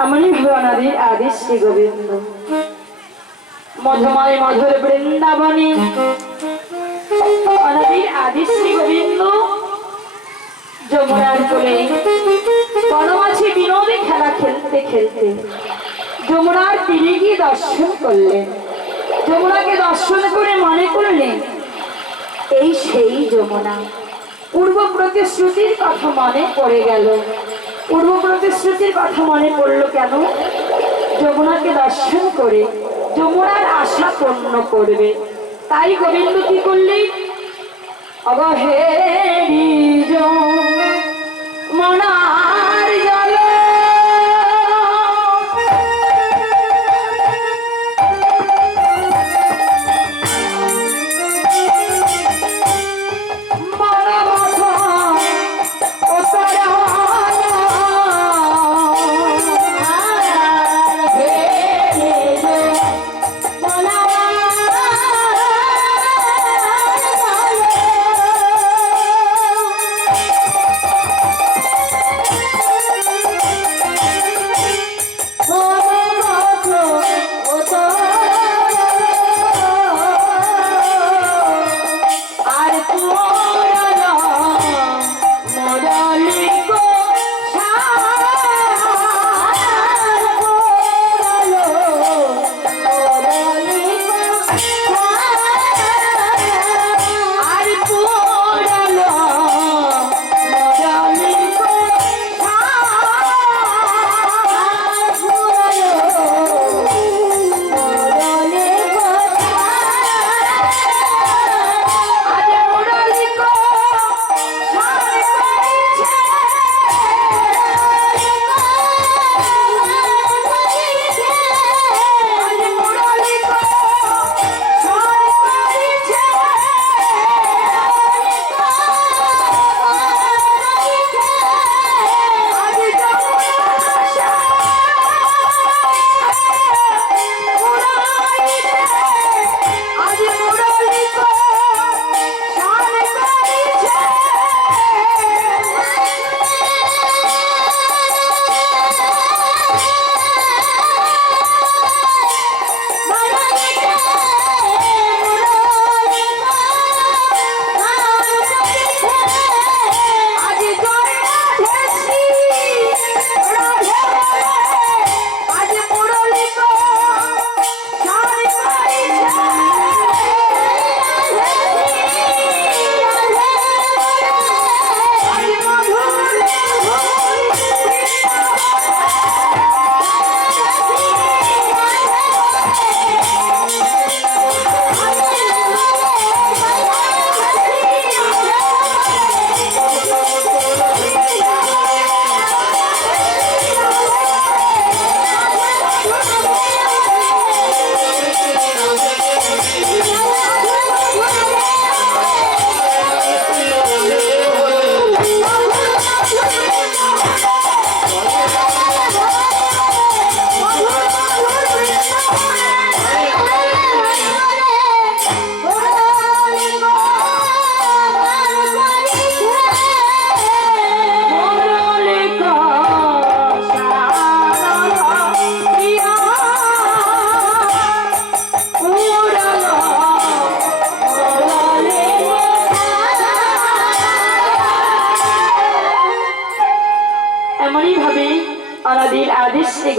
अमनी भुवनादि आदि श्री गोविंद मधुमय मधुर वृंदावनी अनादि आदि श्री गोविंद যমুনার কোলে বনমাঝি বিনোদে খেলা খেলতে খেলতে যমুনার তীরে গিয়ে দর্শন করলেন। যমুনাকে দর্শন করে মনে করলেন এই সেই যমুনা। পূর্ব প্রতিশ্রুতির কথা মনে পড়ে গেল। পূর্ব প্রতিশ্রুতির কথা মনে পড়লো কেন? যমুনাকে দর্শন করে যমুনার আশা পূর্ণ করবে। তাই গোবিন্দ কি করলেন? অগহেরি যমুনার জলে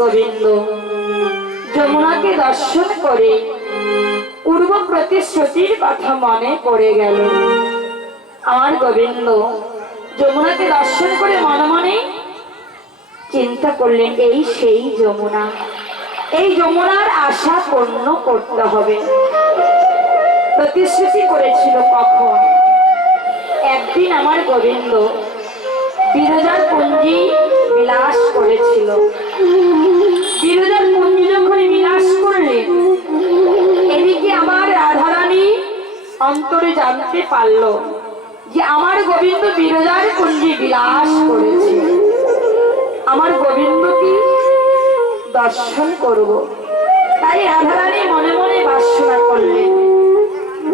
গোবিন্দ যমুনাকে দর্শন করে পূর্ব প্রতিশ্রুতির কথা মনে পড়ে গেল। আমার গোবিন্দ যমুনাকে দর্শন করে মনে মনে চিন্তা করলেন এই সেই যমুনা। এই যমুনার আশা পূর্ণ করতে হবে। প্রতিশ্রুতি করেছিল কখন? একদিন আমার গোবিন্দ বিরজার কুঞ্জি বিলাস করেছিল। বিরজার কুঞ্জি যখন বিলাস করলেন এদিকে আমার রাধারানী অন্তরে জানতে পারল যে আমার গোবিন্দ বিরজার কুঞ্জি বিলাস করেছে। আমার গোবিন্দ কি দর্শন করব। তাই রাধারানী মনে মনে বাসনা করলেন।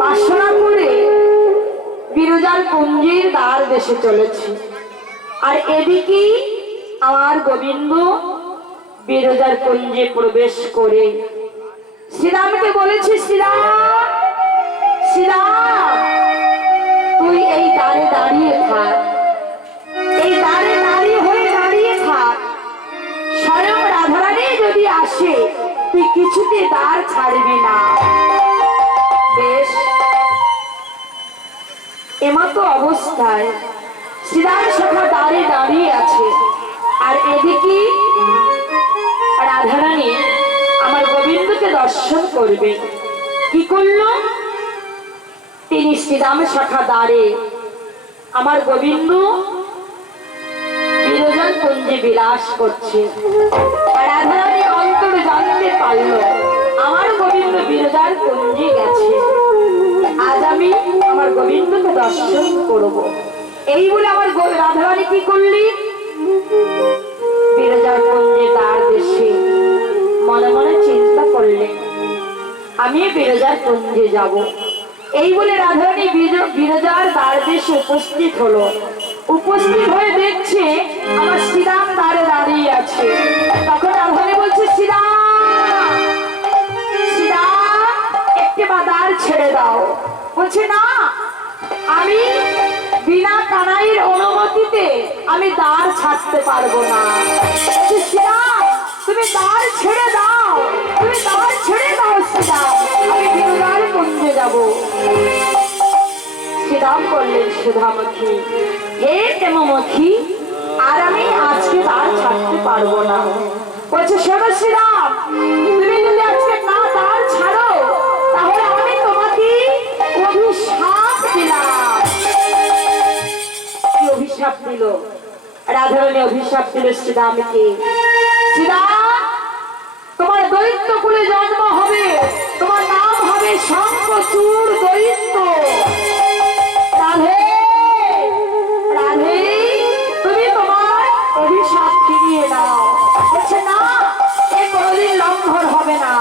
বাসনা করে বিরজার কুঞ্জির দ্বার দেশে চলেছে। আর এদিকে আমার গোবিন্দ বিরজার কুঞ্জে প্রবেশ করে শ্রীরামকে বলেছে, শ্রীরাম শ্রীরাম তুই এই দ্বারে দাঁড়িয়ে থাক, এই দ্বারে দাঁড়িয়ে থাক। স্বয়ং রাধারানী যদি আসে তুই কিছুতে দ্বার ছাড়বি না। বেশ, এমতো অবস্থায় শ্রীরাম সখা দ্বারে দাঁড়িয়ে আছে, আর এদিকে রাধারানী আমার গোবিন্দকে দর্শন করবে। কি করল? তিনি শ্রীরাম সখা দ্বারে আমার গোবিন্দ বিরজার কুঞ্জে বিলাস করছে, আর রাধারানী অন্তর জানতে পারল আমার গোবিন্দ বিরজার কুঞ্জে গেছে। আজ আমি আমার গোবিন্দকে দর্শন করব। এই বলে আমার রাধারানী কি করলি? বিরজার কুঞ্জে তার দেশে মনে মনে চিন্তা করলেন, আমি বিরজার কুঞ্জে যাব। এই বলে রাধারানী বিরজার দ্বার দেশে উপস্থিত হলো। উপস্থিত হয়ে দেখছে আমার শ্রীরাম দ্বারে দাঁড়িয়ে আছে। তখন রাধারানী বলছে, শ্রীরাম শ্রীরাম একটি দ্বার ছেড়ে দাও। বলছে, না, আমি বিনা কানাইয়ের অনুমতিতে আমি দ্বার ছাড়তে পারবো না। শ্রীরাম তুমি দ্বার ছেড়ে দাও, তুমি দ্বার ছেড়ে দাও শ্রীরাম, আমি বিরজার কুঞ্জে যাব। শ্রীরাম বললেন, সুধামুখী হে প্রেমমুখী, আর আমি আজকে দ্বার ছাড়তে পারবো না। বলছে, শোনো শ্রীরাম, তুমি যদি আজকে না দ্বার ছাড়ো তাহলে আমি তোমাকে অভিশাপ দিলাম। কি অভিশাপ দিল? রাধারানী অভিশাপ দিল শ্রীরামকে, শ্রীরাম তোমার দৈত্য কুলে জন্ম হবে, তোমার নাম হবে শঙ্খচূড় দৈত্য। রাধে রাধে তুমি তোমার অভিশাপ ফিরিয়ে নাও। বলছে, না, এ কোনদিন লঙ্ঘন হবে না।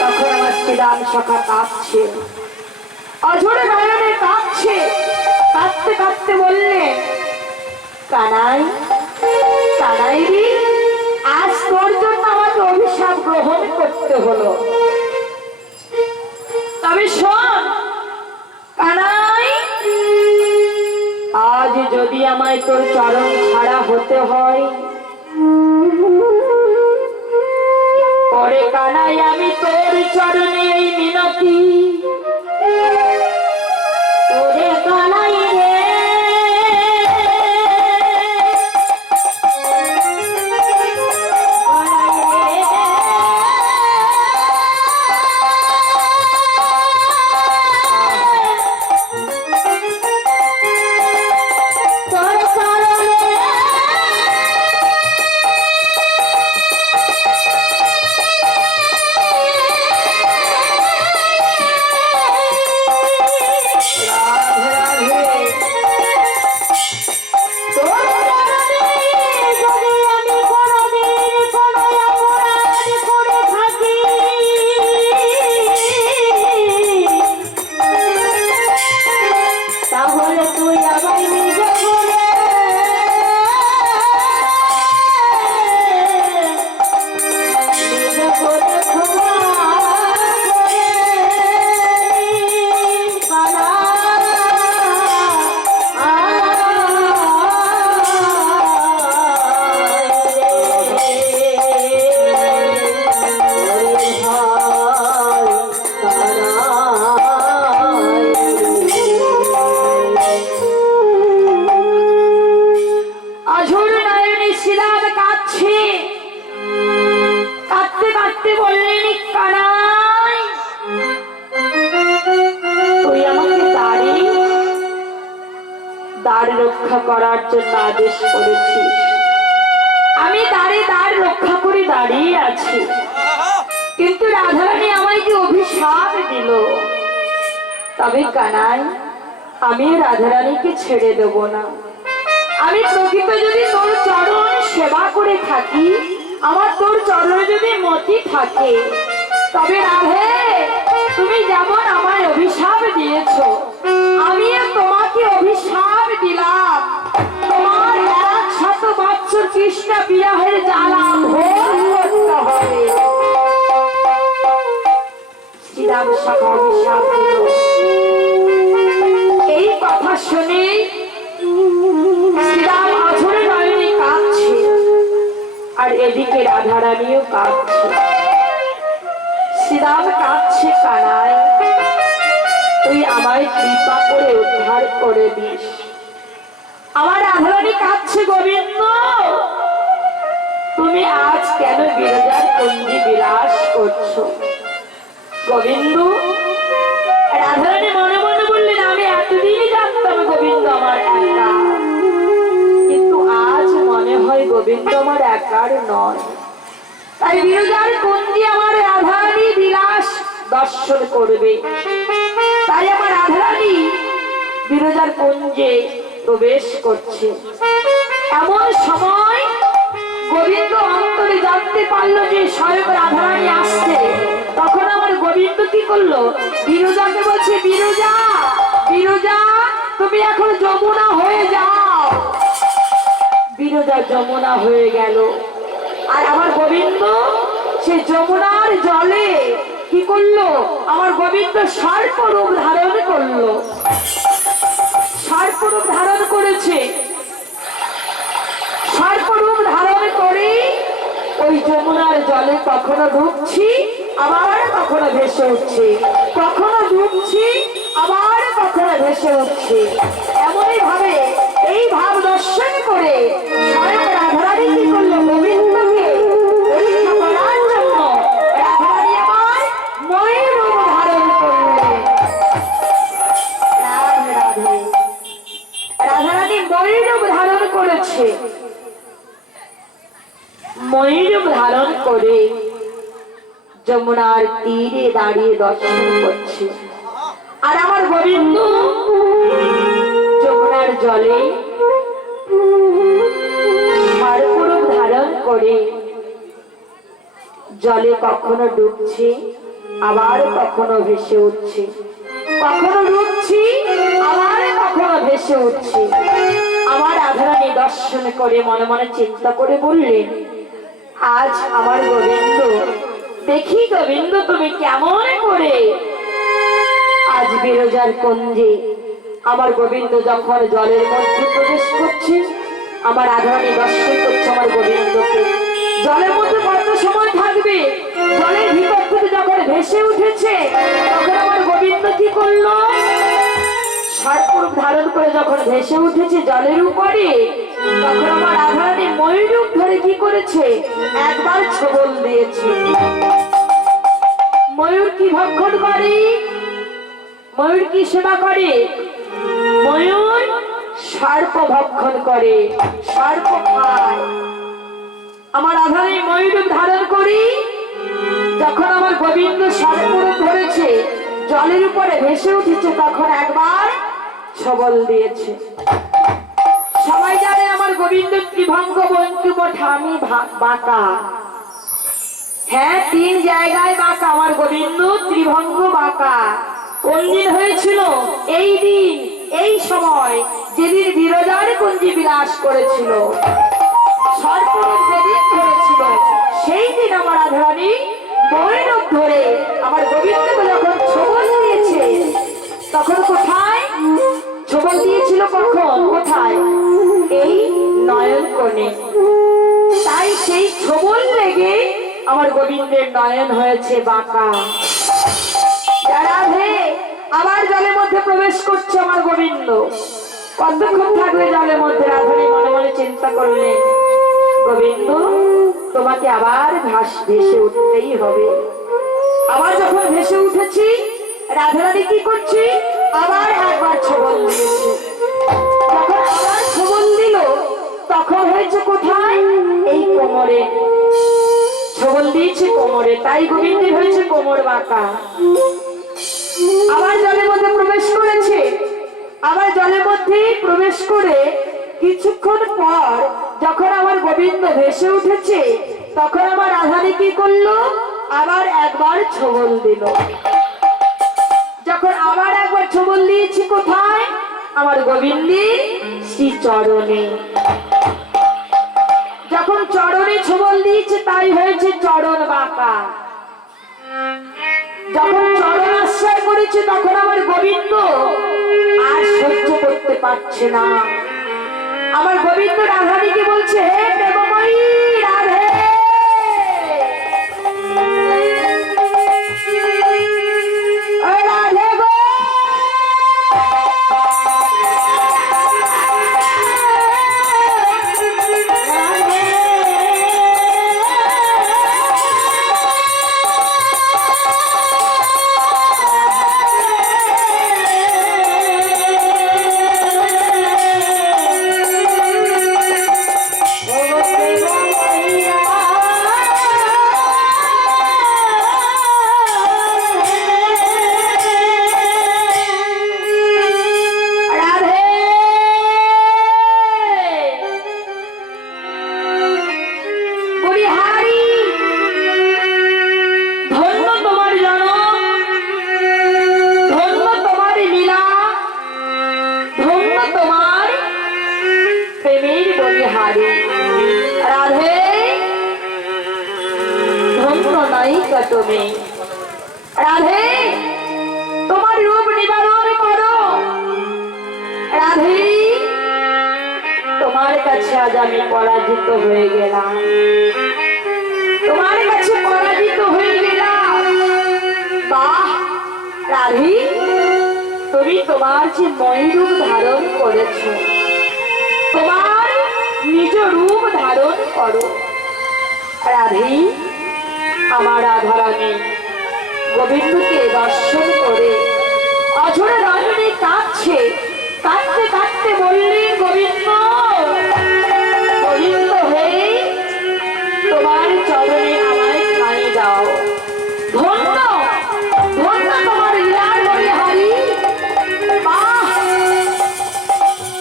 তখন আমার শ্রীরাম সখা কাঁদছে, অঝরে নয়নে কাঁদছে। কাঁদতে কাঁদতে বললে, কানাই কানাই রে, আজ তোর জন্য আমাকে অভিশাপ গ্রহণ করতে হলো। তবে শোন কানাই, আজ যদি আমায় তোর চরণ ছাড়া হতে হয়, পরে কানাই আমি তোর চরণে এই মিনতি, তোরে কানাই রে দ্বার রক্ষা করার জন্য আদেশ করেছিস। আমি দ্বারে দ্বার রক্ষা করে দাঁড়িয়ে আছি, কিন্তু রাধারানী আমায় যে অভিশাপ দিল। তবে কানাই, আমি রাধারানীকে ছেড়ে দেব না। আমি প্রকৃত যদি তোর চরণ সেবা করে থাকি, আমার তোর চরণে যদি মতি থাকে, তবে রাধে তুমি যেমন আমায় অভিশাপ দিয়েছ, আমিও তোমাকে অভিশাপ দিলাম। তোমার 100 বৎসর কৃষ্ণ বিরহের জ্বালা ভোগ এদিকে রাধারানীও কাঁদছে, শ্রীরাম কাঁদছে, কানাই তুই আমায় কৃপা করে উদ্ধার করে দিস। আমার রাধারানী কাঁদছে, গোবিন্দ তুমি আজ কেন বিরজার কুঞ্জি বিলাস করছো? গোবিন্দ, রাধারানী মনে মনে বললেন আমি এতদিনই জানতাম গোবিন্দ আমার একা, কিন্তু আজ মনে হয় গোবিন্দ আমার একার নয়। তাই বিরজার কুঞ্জি আমার রাধারানী বিলাস দর্শন করবে। তাই আমার রাধারানী বিরজার কুঞ্জে প্রবেশ করছে। এমন সময় গোবিন্দ অন্তরে জানতে পারলো যে স্বয়ং রাধারানী আসছে। তখন আমার গোবিন্দ কি করলো, বিরজাকে বলছে, বিরজা বিরজা তুমি এখন যমুনা হয়ে যাও। বিরজা যমুনা হয়ে গেল। আর আমার গোবিন্দ সে যমুনার জলে কি করলো, আমার গোবিন্দ সর্পরূপ ধারণ করলো। সর্পরূপ ধারণ করেছে। সর্পরূপ ধারণ করে ওই যমুনার জলে কখনো ডুবছি, আবার কখনো ভেসে উঠছে, কখনো ডুবছি, আবার কখনো ভেসে উঠছে। এমনই ভাবে এই ভাব দর্শন করে স্বয়ং রাধারানী কি করলো, গোবিন্দকে পরীক্ষা করার জন্য রাধারানী আমার ময়ূর রূপ ধারণ করলেন। রাধে রাধে। রাধারানী ময়ূর রূপ ধারণ করেছে। ময়ূর ধারণ করে যমুনার তীরে দাঁড়িয়ে দর্শন করছে। আর আমার গোবিন্দ যমুনার জলে সর্পরূপ ধারণ করে জলে কখনো ডুবছে, আবার কখনো ভেসে উঠছে, কখনো ডুবছি, আবার কখনো ভেসে উঠছে। আমার রাধারানী দর্শন করে মনে মনে চিন্তা করে বললেন, আজ আমার গোবিন্দ, দেখি গোবিন্দ তুমি কেমন করে আজ বিরজার কুঞ্জে। আমার গোবিন্দ যখন জলের মধ্যে প্রবেশ করছে, আমার রাধারানী দর্শন করছে আমার গোবিন্দকে। জলের মধ্যে কত সময় থাকবে, জলের ভিতর থেকে যখন ভেসে উঠেছে তখন আমার গোবিন্দ কি করলো, সর্পরূপ ধারণ করে যখন ভেসে উঠেছে জলের উপরে, তখন আমার রাধারানী ময়ূরূপ ধরে কি করেছে, একবার ছোবল দিয়েছে। ময়ূর কি ভক্ষণ করে, ময়ূর কি সেবা করে, ময়ূর সর্প ভক্ষণ করে, সর্প খায়। আমার রাধারানী ময়ূরূপ ধারণ করি, যখন আমার গোবিন্দ সর্পরূপ ধরেছে জলের উপরে ভেসে উঠেছে তখন একবার ছবল দিয়েছে। সবাই জানে আমার গোবিন্দ ত্রিভঙ্গ বঙ্কিম ঠামি বাঁকা। হ্যাঁ, 3 জায়গায় বাঁকা আমার গোবিন্দ, ত্রিভঙ্গ বাঁকা। কোন দিন হয়েছিল, এই দিন, এই সময় যেদিন বিরজার কুঞ্জি বিলাস করেছিল, সর্পরূপ যেদিন ধরেছিল, সেই দিন আমার রাধারানী ময়ূরূপ ধরে আমার গোবিন্দকে যখন ছবল দিয়েছে, তখন কোথায় ছবল দিয়েছিল, কখন, কোথায়, এই নয়ন কোণে। তাই সেই ছবল লেগে আমার গোবিন্দের নয়ন হয়েছে বাঁকা। রাধে আবার জলের মধ্যে প্রবেশ করছে আমার গোবিন্দ। কতক্ষণ থাকবে জলের মধ্যে, রাধারানী মনে মনে চিন্তা করলেন, গোবিন্দ তোমাকে আবার ভেসে উঠতেই হবে। আবার যখন ভেসে উঠেছি, রাধারানী কি করছি, আবার একবার ছবল দিয়েছে। যখন আবার ছবল দিল তখন হয়েছে কোথায়, এই কোমরে ছবল দিয়েছে, কোমরে। তাই গোবিন্দের হয়েছে কোমর বাঁকা। আবার জলের মধ্যে প্রবেশ করেছে। আবার জলের মধ্যে প্রবেশ করে কিছুক্ষণ পর যখন আমার গোবিন্দ ভেসে উঠেছে, তখন আমার রাধারানী কি করলো, আবার একবার ছবল দিল। যখন আবার একবার ছবল দিয়েছি, কোথায়, আমার গোবিন্দের শ্রী চরণে। যখন চরণে ছবল দিয়েছে, তাই হয়েছে চরণ বাঁকা। যখন চরণ আশ্রয় করেছে, তখন আমার গোবিন্দ আর সহ্য করতে পারছে না। আমার গোবিন্দ রাধারানীকে বলছে, হে প্রেমময়ী রাধে, নায়িকা তুমি। রাধে, তোমার রূপ নিবারণ করো। রাধে, তোমার কাছে আজ আমি পরাজিত হয়ে গেলাম, তোমার কাছে পরাজিত হয়ে গেলাম। বাহ রাধে, তুমি তোমার যে ময়ূর ধারণ করেছো, তোমার নিজ রূপ ধারণ করো। রাধে, আমার রাধারানী গোবিন্দকে দর্শন করে অঝরে রজনী কাঁদছে, কাঁদতে কাঁদতে বললেন, গোবিন্দ গোবিন্দ হয়ে তোমার চরণে আমায় ঠাঁই দাও। ধন্য ধন্য তোমার লীলার বলিহারি। বাহ,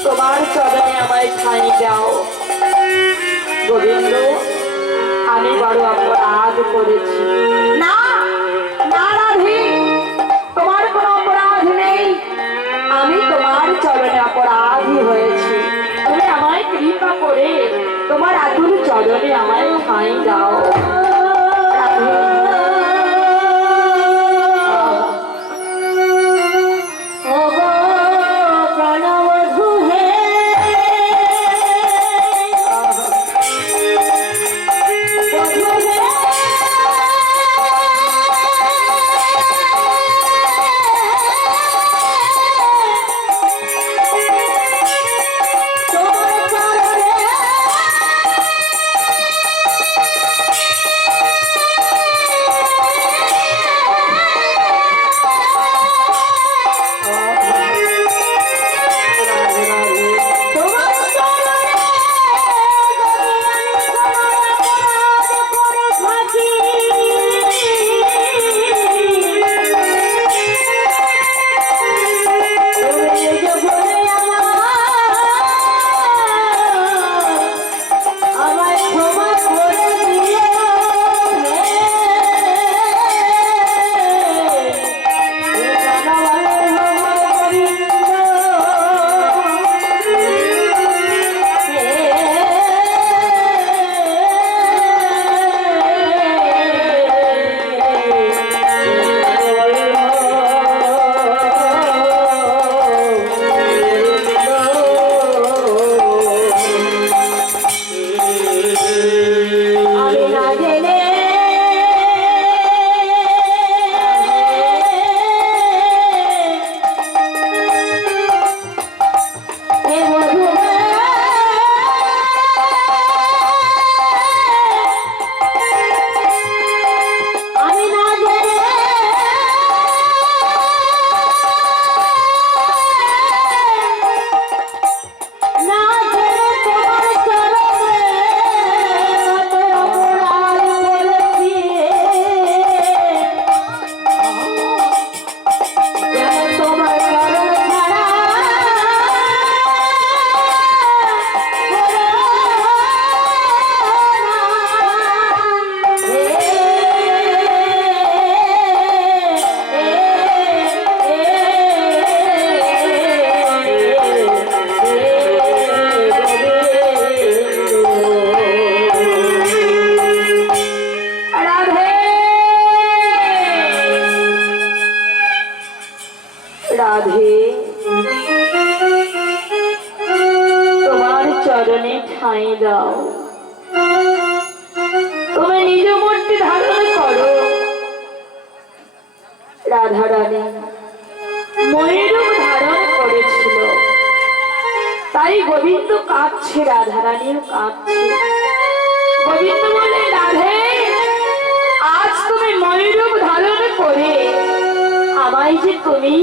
তোমার চরণে আমায় ঠাঁই দাও। গোবিন্দ, আমি বড় অপরাধ করেছি। না না রাধে, তোমার কোনো অপরাধ নেই, আমি তোমার চরণে অপরাধী হয়েছি। তুমি আমায় কৃপা করে তোমার আতুল চরণে আমায় ঠাঁই দাও। রাধে, রাধে, তোমার চরণে ঠাঁই দাও। তুমি নিজ মূর্তি ধারণ করো। রাধারানী ময়ূর ধারণ করেছিল, তাই গোবিন্দ কাঁদছে, রাধারানীও কাঁদছে। গোবিন্দ বলে, রাধে, আজ তুমি ময়ূর ধারণ করে আমায় যে তুমি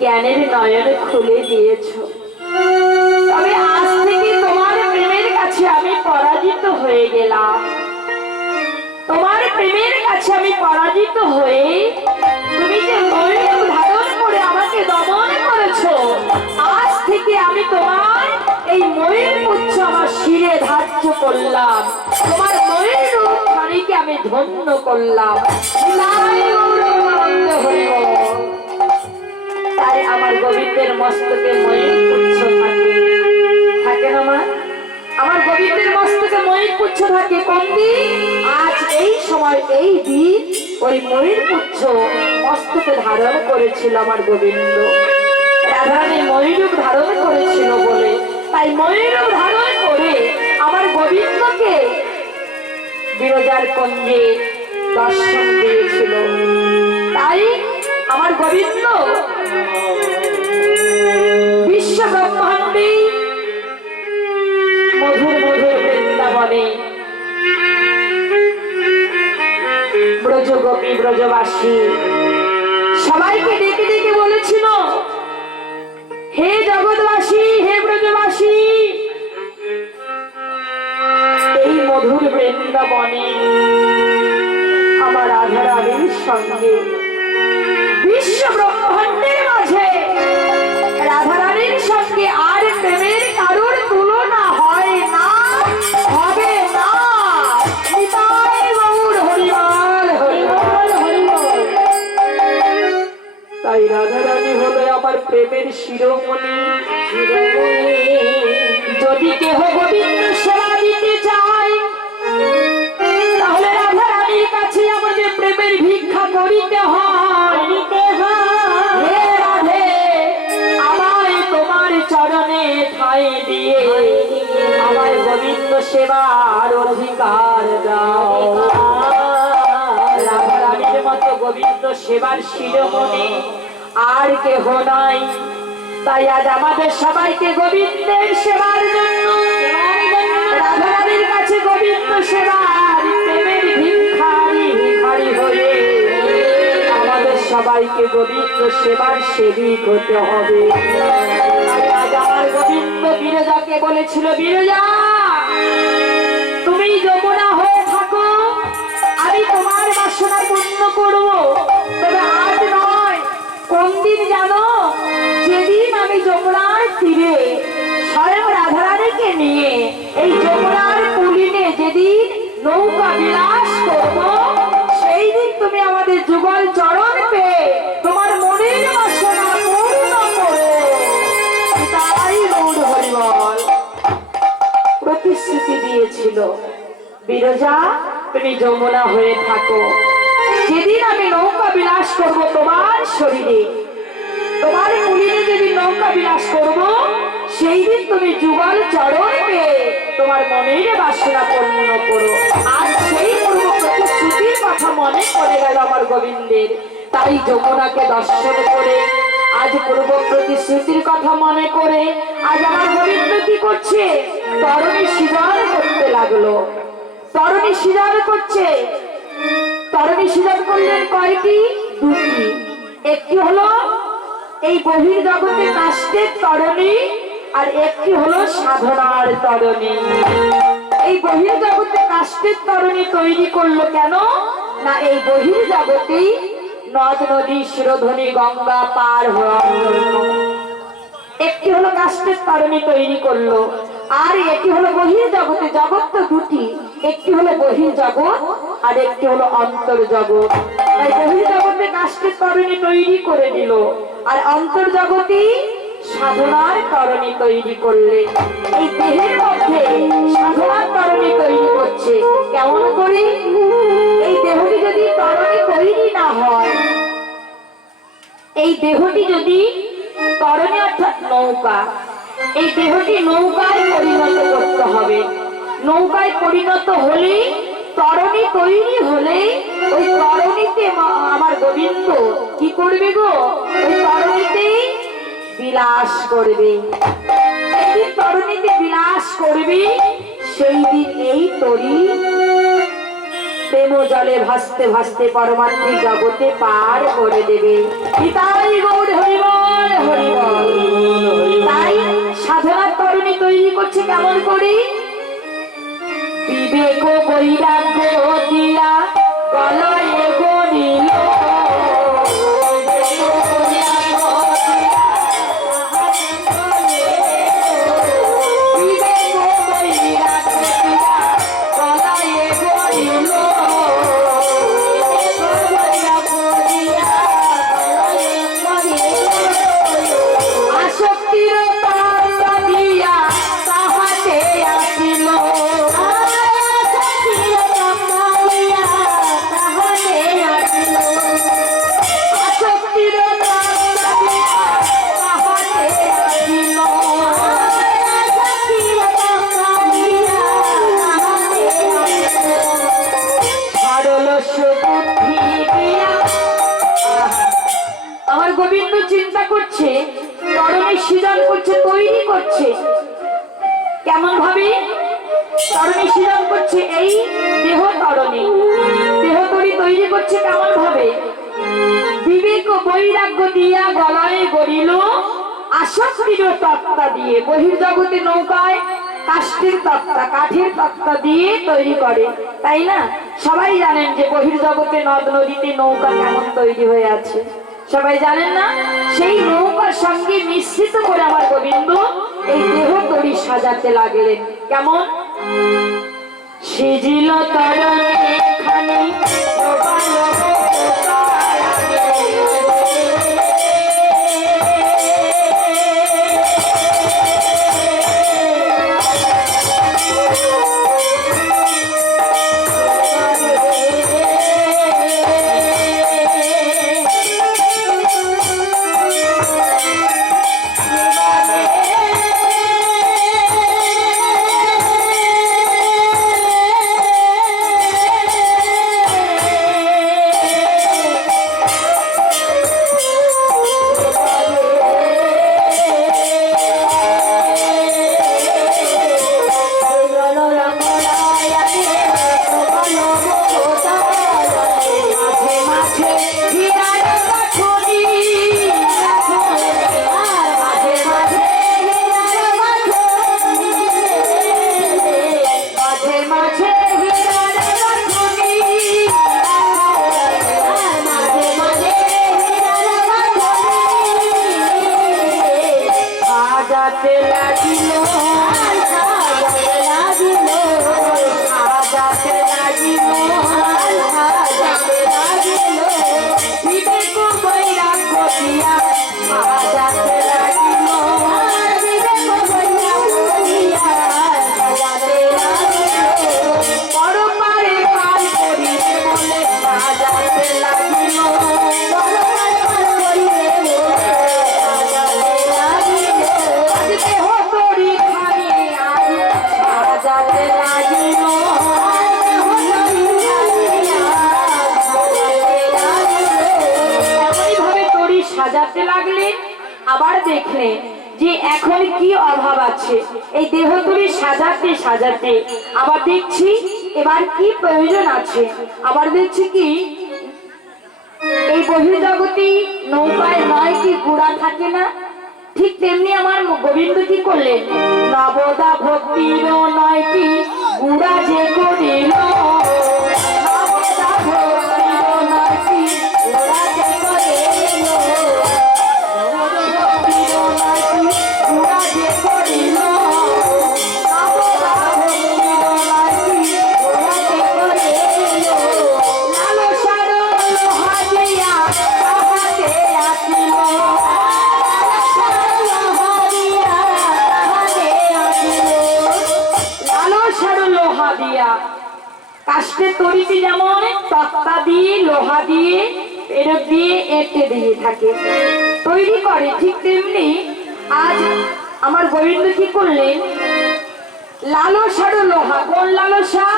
জ্ঞানের নয়ন খুলে দিয়েছ, তবে আজ থেকে তোমার প্রেমের কাছে আমি পরাজিত হয়ে গেলাম। তোমার প্রেমের কাছে আমি পরাজিত হয়ে তুমি যে ময়ূর ধারণ করে আমাকে দমন করেছো, আজ থেকে আমি তোমার এই ময়ূর পুচ্ছ আমার শিরে ধার্য করলাম। তোমার ময়ূর রূপখানিকে আমি ধন্য করলাম। তাই আমার গোবিন্দের মস্তকে ময়ূর পুচ্ছ থাকে, থাকে না মা? আমার গোবিন্দের মস্তকে ময়ূর পুচ্ছ থাকে কোন দিন? আজ এই সময় সময় এই দিন ওই ময়ূর পুচ্ছ মস্তকে ধারণ করেছিল আমার গোবিন্দ। রাধারানী ময়ূর ধারণ করেছিল বলে তাই ময়ূর ধারণ করে আমার গোবিন্দকে বিরজার কুঞ্জে দর্শন দিয়েছিল। তাই আমার গোবিন্দ বিশ্ব ব্রহ্মাণ্ডে মধুর মধুর বৃন্দাবনে ব্রজ গোপী ব্রজবাসী সবাইকে ডেকে ডেকে বলেছিল, হে জগৎবাসী, হে ব্রজবাসী, এই মধুর বৃন্দাবনে আমার রাধারানীর সঙ্গে বিশ্ব ব্রহ্মাণ্ডের মাঝে রাধারানীর সঙ্গে আর প্রেমের কারোর তুলনা হয় না, হবে না। নিতাই গৌর হরিবল, হরিবল, হরিবল। তাই রাধারানী হলো আমার প্রেমের শিরোমণি। যদি কেহ গোবিন্দ সেবা দিতে চায় তাহলে রাধারানীর কাছে আমাদের প্রেমের ভিক্ষা করিতে হয়। হে রাধে, আমায় তোমার চরণে ঠাঁই দিয়ে আমার গোবিন্দ সেবার অধিকার দাও। রাধারানীর মতো গোবিন্দ সেবার শিরোমণি আর কেহ নাই। তাই আজ আমাদের সবাইকে গোবিন্দের সেবার জন্য রাধারানীর কাছে গোবিন্দ সেবার প্রেমের ভিখারি ভিখারি হয়ে আমাদের সবাইকে গোবিন্দ সেবার সেবিক হতে হবে। আজ আমার গোবিন্দ বিরজাকে বলেছিল, বিরজা তুমি যমুনা হয়ে থাকো, আমি তোমার বাসনা পূর্ণ করব। তবে আজ নয়, কোন দিন জানো? যেদিন আমি যমুনার তীরে স্বয়ং রাধারানীকে নিয়ে এই যমুনার কুলিনে যেদিন নৌকা বিলাস করব, সেই দিন তুমি আমাদের যুগল চরণ পেয়ে তোমার মনের বাসনা পূর্ণ করো। তাই গৌর হরিবল প্রতিশ্রুতি দিয়েছিল, বিরজা তুমি যমুনা হয়ে থাকো, যেদিন আমি নৌকা বিলাস করব তোমার শরীরে, তোমার কুলিনে যেদিন নৌকা বিলাস করব, সেই দিন তুমি যুগল চরণ পেয়ে তোমার মনের বাসনা পূর্ণ করো। আজ সেই পূর্ব প্রতিশ্রুতির কথা মনে পড়ে গেল আমার গোবিন্দের। তাই যমুনাকে দর্শন করে আজ পূর্ব প্রতিশ্রুতির কথা মনে করে আজ আমার গোবিন্দ কি করছে? তরণী সৃজন করতে লাগলো। তরণী সৃজন করছে। তরণী সৃজন করলেন কয়টি? দুটি। একটি হলো এই বহির জগতে কাষ্টের তরণী, আর একটি হলো সাধনার তরণী। এই বহির জগতে কাষ্টের তরণী তৈরি করলো কেন? না এই বহির জগতেই নদ নদী শিরোধনী গঙ্গা পার হওয়ার জন্য একটি হলো কাষ্টের তরণী তৈরি করলো। আর একটি হলো বহির জগতে, জগৎ তো দুটি, একটি হলো বহির জগৎ আর একটি হলো অন্তর জগৎ। তাই বহির জগতে কাষ্টের তরণী তৈরি করে দিল, আর অন্তর জগতে সাধনার তরণী তৈরি করলে। এই দেহের মধ্যে সাধনার তরণী তৈরি করছে কেমন করে? এই দেহটি যদি তরণী তৈরি না হয়, এই দেহটি যদি তরণী অর্থাৎ নৌকা, এই দেহটি নৌকায় পরিণত করতে হবে। নৌকায় পরিণত হলে, তরণী তৈরি হলে ওই তরণীতে আমার গোবিন্দ কি করবে গো? ওই তরণীতে বিলাস করবে। যেদিন তরণীতে বিলাস করবে, সেই দিন এই তরি প্রেম জলে ভাসতে ভাসতে পরমাত্মিক জগতে পার করে দেবে। নিতাই গৌর হরিবল, হরিবল। তাই সাধনার তরণী তৈরি করছে কেমন করে? বিবেক বৈরাগ্য দিয়া গলায় গনিল, আসিল সুবুদ্ধি দিয়া। আমার গোবিন্দ চিন্তা করছে, তরণী সৃজন করছে, তৈরি করছে। কেমন ভাবে তরণী সৃজন করছে? এই দেহ তরণী, দেহ তৈরি করছে কেমন ভাবে? বিবেক ও বৈরাগ্য দিয়া গলায় গড়িল আসক্তির তক্তা দিয়ে। বহির্জগতে নৌকায় কাষ্ঠের তক্তা, কাঠের তক্তা দিয়ে তৈরি করে, তাই না? সবাই জানেন যে বহির্জগতে নদ নদীতে নৌকা কেমন তৈরি হয়ে আছে, সবাই জানেন না? সেই নৌকার সঙ্গে মিশ্রিত করে আমার গোবিন্দ এই দেহ তৈরি সাজাতে লাগলেন। কেমন? সেজিল তরণে খানি সাজাতে লাগলেন। আবার দেখলেন যে এখন কি অভাব আছে এই দেহ তৈরি সাজাতে সাজাতে। আবার দেখছি এবার কি প্রয়োজন আছে। আবার দেখছি কি এই বহির্জগতে নৌকায় নয় কি গুড়া থাকে না, ঠিক তেমনি আমার গোবিন্দ কি করলেন? নবদা ভক্তির নয় কি গুড়া যে করিল, নবদা ভক্তির নয় কি গুড়া যে করিল, নবদা ভক্তির নয় কি গুড়া যে করিল, নবদা ভক্তির নয় কি গুড়া যে করিল। লালসার লোহা দিয়া তাহাতে আসিল, লোহা দিয়া কাষ্ঠের তৈরিতে যেমন তক্তা দিয়ে লোহা দিয়ে এরক দিয়ে এঁটে দিয়ে থাকে তৈরি করে, ঠিক তেমনি আজ আমার গোবিন্দ কি করলেন? লালসার লোহা। কোন লালসা?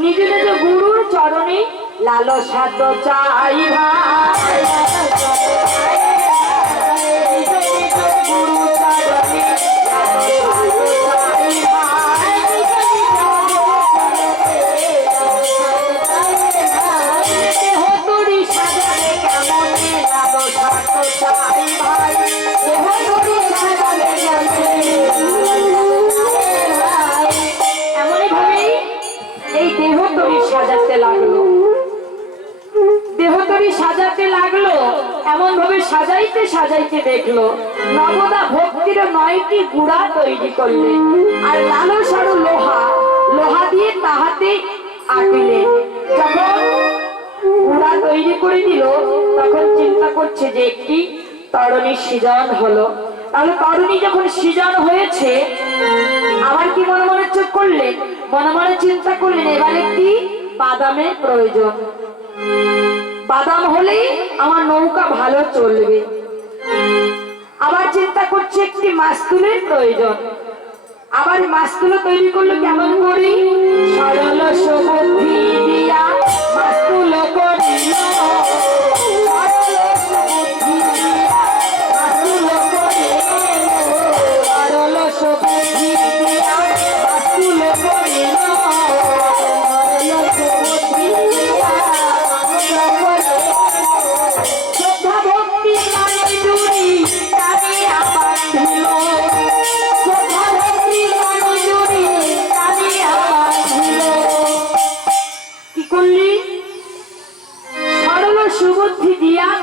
নিজ নিজ গুরুর চরণে লালসা তো চাই ভাই, গুরু চরণে এমনই ভাবেই এই দেহ তৈরি সাজাতে লাগলো, দেহ তৈরি সাজাতে লাগলো। এমন ভাবে সাজাইতে সাজাইতে দেখলো নবদা ভক্তির নয়টি গুড়া তৈরি করলেন আর লালসার লোহা, লোহা দিয়ে তাহাতে আঁকলেন। যখন গুড়া তৈরি করে দিল তখন চিন্তা করছে যে একটি তরণী সৃজন হলো। তাহলে তরণী যখন সৃজন হয়েছে আবার কি মনে মনে চোখ করলেন, মনে মনে চিন্তা করলেন এবার একটি বাদামের প্রয়োজন, বাদাম হলেই আমার নৌকা ভালো চলবে। আবার চিন্তা করছে একটি মাস্তুলের প্রয়োজন, আবার মাস্তুল তৈরি করলো কেমন করি? সরল সুবুদ্ধি দিয়া মাস্তুল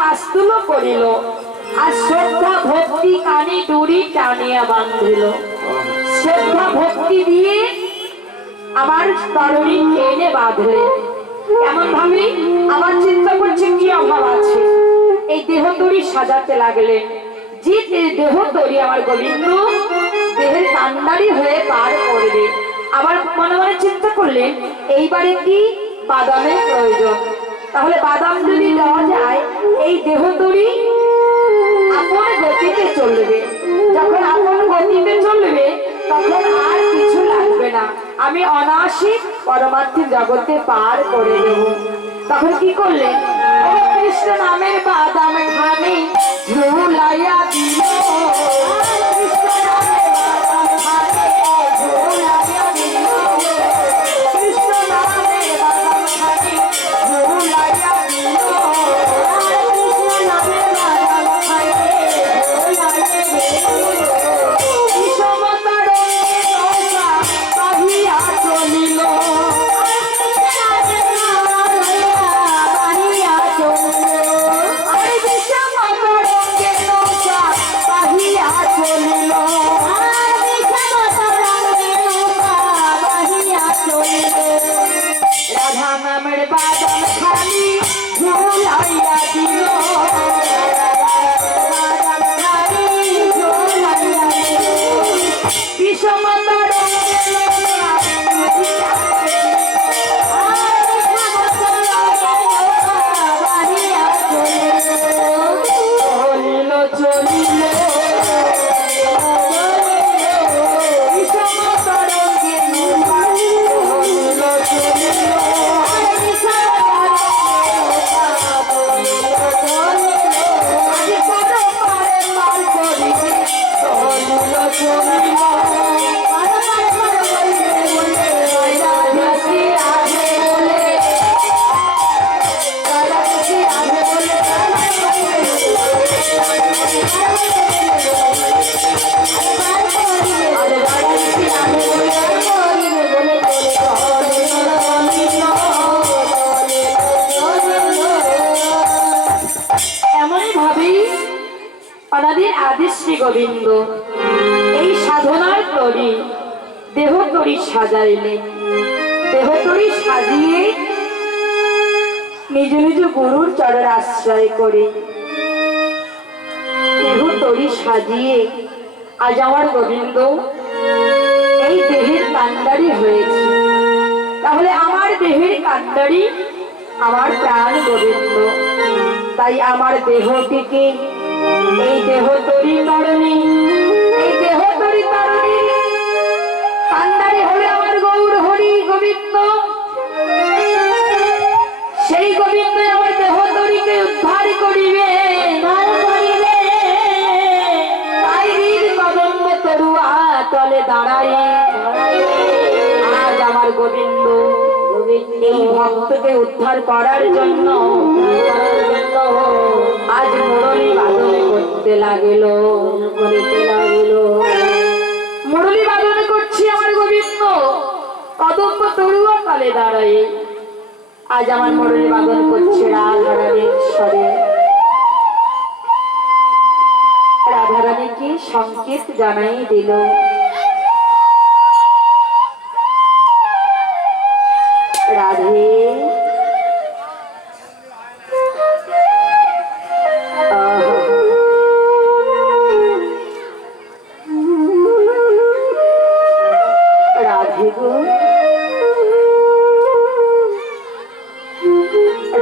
মাস্তুল করিল আর শ্রদ্ধা ভক্তি কানে ডুরি টানিয়া বাঁধিল। শ্রদ্ধা ভক্তি দিয়ে আমার তরুণী টেনে বাঁধলে। কেমন ভাবে আমার চিন্তা করছে কি অভাব আছে, এই দেহ তরি সাজাতে লাগলেন। যে দেহ তরি আমার গোবিন্দ দেহের কান্ডারি হয়ে পার করবে। আবার মনে মনে চিন্তা করলেন এইবারে কি বাদামের প্রয়োজন, তাহলে বাদাম যদি দেওয়া যায় এই দেহ তরি আপন গতিতে চলবে। যখন আপন গতিতে চলবে তখন আর কিছু লাগবে না, আমি অনায়াসে পরমার্থিক জগতে পার করে দেব। তখন কি করলেন, ও কৃষ্ণ নামের বাদাম খানে ঝুলাইয়া দিল। কৃষ্ণ নামের বাদাম খানে ঝুলাইয়া দিল। কৃষ্ণ নামের বাদাম খানে ঝুলাইয়া দিল। কৃষ্ণ নামের বাদাম খানে ঝুলাইয়া দিল। বিষমতা রঙে নৌকা বাহিয়া চলিল। রাধা নামের বাদাম খালি ঝুলাইয়া দিল। বাদাম খালি ঝুলাইয়া দিল। বিষমতা রঙে নৌকা বাহিয়া চলিল। চলিল বিষমতা রঙে নৌকা চলিল। চলিল অনাদির আদি শ্রী গোবিন্দ এই সাধনার তরি দেহ তরি সাজাইলেন। দেহ তরি সাজিয়ে নিজ নিজ গুরুর চরণ আশ্রয় করে দেহ তরি সাজিয়ে আজ আমার গোবিন্দ এই দেহের কান্ডারি হয়েছে। তাহলে আমার দেহের কান্ডারি আমার প্রাণ গোবিন্দ। তাই আমার দেহটিকে এই দেহ তরি তরণী, এই দেহ তরি তরণী কান্ডারি হলে আমার গৌর হরি গোবিন্দ। সেই গোবিন্দ আমার দেহ তরিকে উদ্ধার করিবে। তাই নীল কদম্ব তরুয়া তলে দাঁড়াই আজ আমার গোবিন্দ এই ভক্তকে উদ্ধার করার জন্য আজ মুরলী বাদন করতে লাগিল। মুরলী বাদন করছি আমার গোবিন্দ কদম্ব তরুয়া তলে দাঁড়াই। আজ আমার মুরলী বাদন করছে রাধারানীর স্বরে। রাধারানীকে সংকেত জানাই দিল। রাধে রাধে গো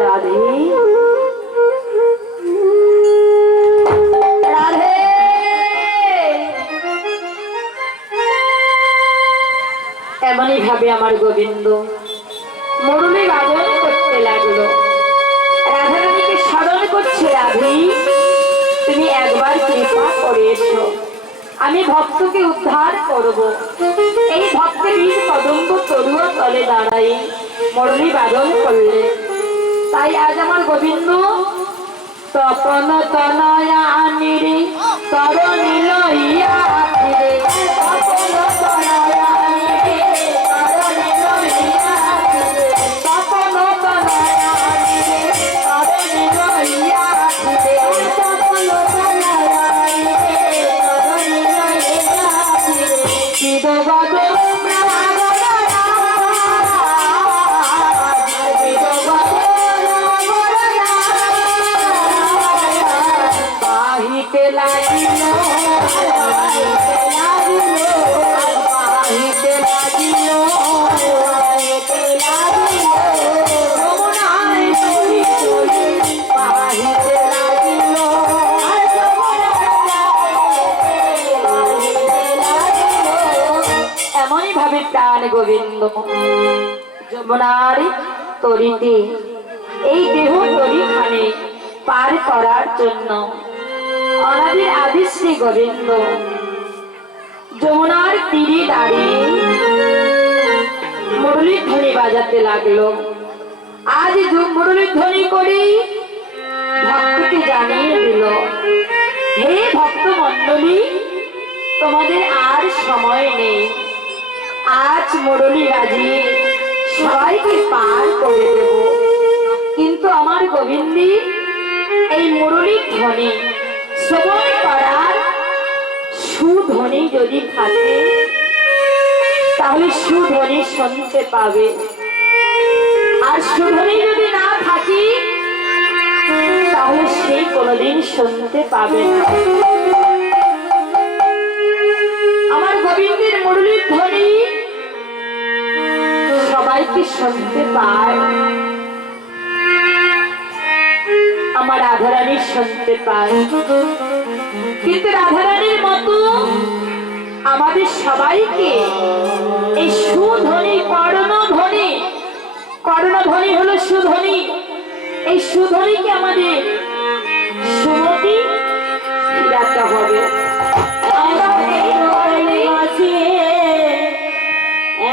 রাধে রাধে। এমনই ভাবে আমার গোবিন্দ মুরলী বাদন করতে লাগলো। রাধারানীকে স্মরণ করছে, রাধে তুমি একবার কৃপা করে এসো, আমি ভক্তকে উদ্ধার করব। এই ভক্তের কদম্ব তরুয়া তলে দাঁড়াই মুরলী বাদন করলে। তাই আজ আমার গোবিন্দ তপন তনয়া আনিরে তরণী লইয়া ফিরে। তপন তনয়া আনিরে তরণী লইয়া ফিরে। তপন তনয়া আনিরে তরণী লইয়া ফিরে। ভগবান গোবিন্দ যমুনার তরিতে এই দেহ তরিখানে পার করার জন্য অনাদির আদি শ্রী গোবিন্দ যমুনার তীরে দাঁড়িয়ে মুরলীর ধ্বনি বাজাতে লাগলো। আজ মুরলীর ধ্বনি করে ভক্তকে জানিয়ে দিল, হে ভক্ত মণ্ডলী, তোমাদের আর সময় নেই, আজ মুরলী বাজিয়ে সবাইকে পার করে দেব। কিন্তু আমার গোবিন্দী এই মুরলীর ধ্বনি শ্রবণ করার সুধ্বনি যদি থাকে তাহলে সুধ্বনি শুনতে পাবে, আর সুধ্বনি যদি না থাকি তাহলে সেই কোনোদিন শুনতে পাবে না। আমার গোবিন্দের মুরলীর ধ্বনি সবাইকে শুনতে পায়, আমার রাধারানী শুনতে পায়, কিন্তু রাধারানীর মতো আমাদের সবাইকে এই সুধ্বনি কর্ণধ্বনি, কর্ণধ্বনি হলো সুধ্বনি, এই সুধ্বনিকে আমাদের সুমতি ফিরাতে হবে।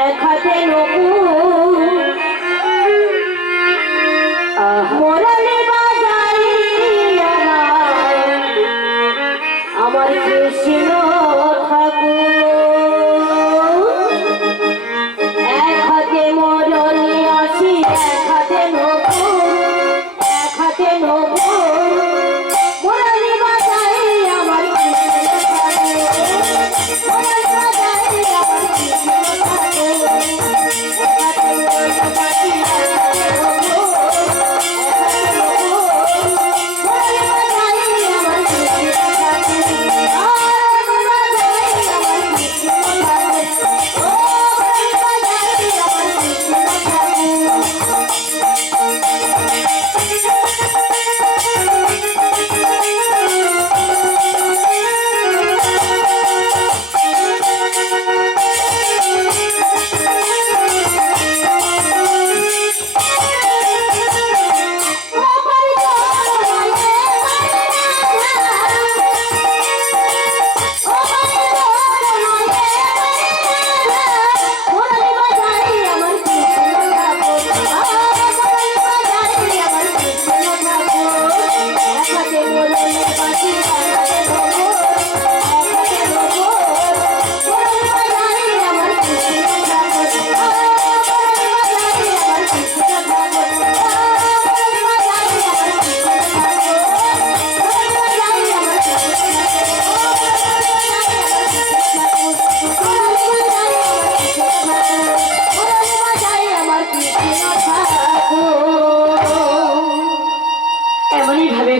এক হাতে মোরালে বাজাইয়া আমার কৃষ্ণ ঠাকুর, এক হাতে মোরলি আসি, এক হাতে নকুর, এক হাতে নকুর, মোরালে বাজাই আমার কৃষ্ণ ঠাকুর, মোরালে বাজাই আমার কৃষ্ণ ঠাকুর, এক হাতে মোরলি বাজি, এক হাতে নকুর,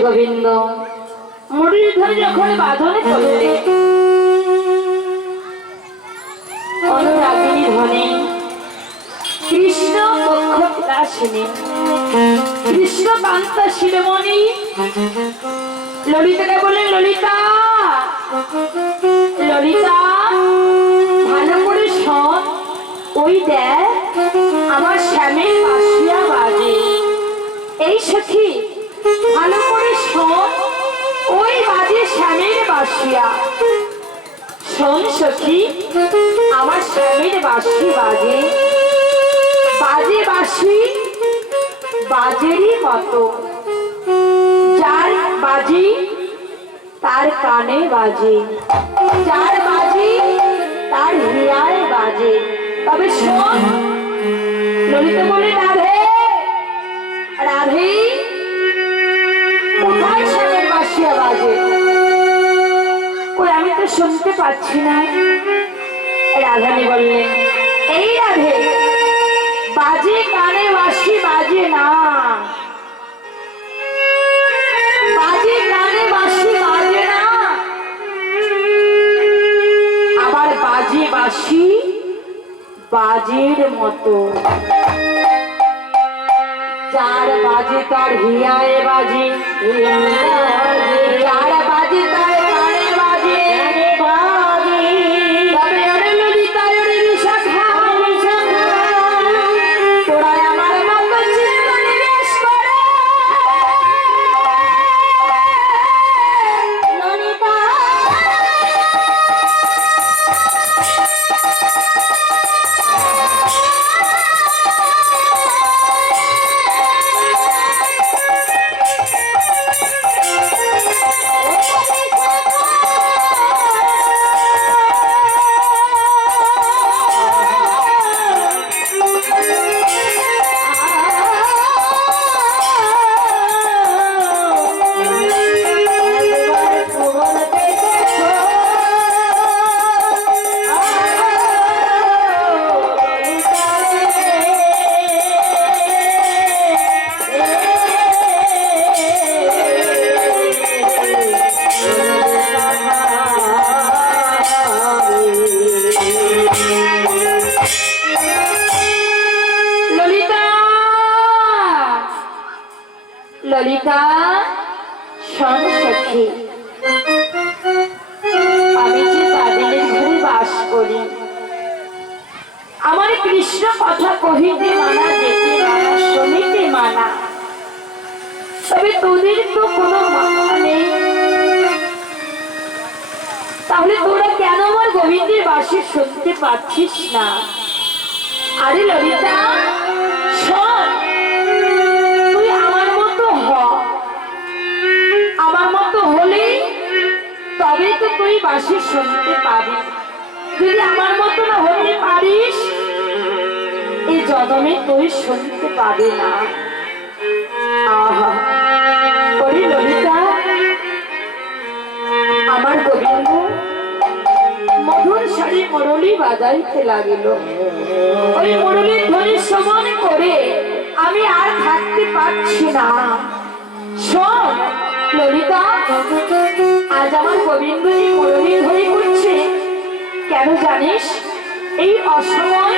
গোবিন্দ মুরলী ধরে যখন বাঁধনে করলে অনুরাগিনী ধনে কৃষ্ণ পক্ষ বিলাসিনী, কৃষ্ণ কান্তা শিরোমণি ললিতাকে বললেন, ললিতা, ললিতা ভালো করে শোন, ওই দেখ আমার শ্যামের বাঁশিয়া বাজে। এই সখী ভালো করে শোন, ওই বাজে শ্যামের বাঁশিয়া। শোন সখী, আমার শ্যামের বাঁশি বাজে, বাজে বাঁশি বাজেরই মতো, যার বাজি তার কানে বাজে, যার বাজি তার হিয়ায় বাজে। তবে শোন, ললিতা বলে, রাধে রাধে কোথায় শ্যামের বাঁশিয়া বাজে? ওই আমি তো শুনতে পাচ্ছি না। রাধানী বললেন, এই রাধে, বাজে কানে বাঁশি বাজে না, বাজে কানে বাঁশি বাজে না, আবার বাজে বাঁশি বাজের মতো, যার বাজে তার হিয়ায় বাজে, যার বাজে তার কানে বাজে। তবে ললিতা শোন সখী, আমি যে তাদের ঘরে বাস করি, আমার কৃষ্ণ কথা কহিতে মানা, যেতে মানা, শুনিতে মানা, তবে তোদের তো কোনো মানা নেই। তাহলে তোরা কেন আমার গোবিন্দের বাসে শুনতে পাচ্ছিস না? আরে ললিতা শোন, তুই আমার মতো হ, আমার মতো হলে তবেই তো তুই বাসে শুনতে পাবি। যদি আমার মতো না হতে পারিস, এই জন্মে তুই শুনতে পাবি না। আহা ওরে ললিতা, আমার গোবিন্দ মধুর সারি মুরলি বাজাইতে লাগিল। ওই মুরলির ধ্বনি শ্রবণ করে আমি আর থাকতে পারছি না। শোন ললিতা, আজ আমার গোবিন্দ এই মুরলি ধ্বনি করছে কেন জানিস? এই অসময়,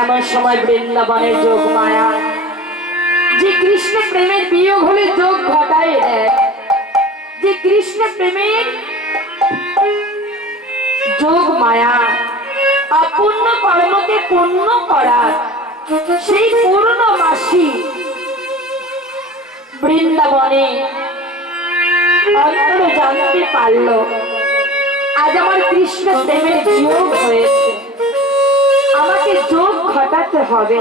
এমন সময় বৃন্দাবনের যোগ মায়া, যে কৃষ্ণ প্রেমের বিয়োগ হলে যোগ ঘটায় দেয়, যে কৃষ্ণ প্রেমের যোগ মায়া অপূর্ণ কর্মকে পূর্ণ করা, সেই পূর্ণমাসী বৃন্দাবনে অন্তরে জানতে পারল আজ আমার কৃষ্ণ প্রেমের যোগ হয়েছে, আমাকে যোগ ঘটাতে হবে।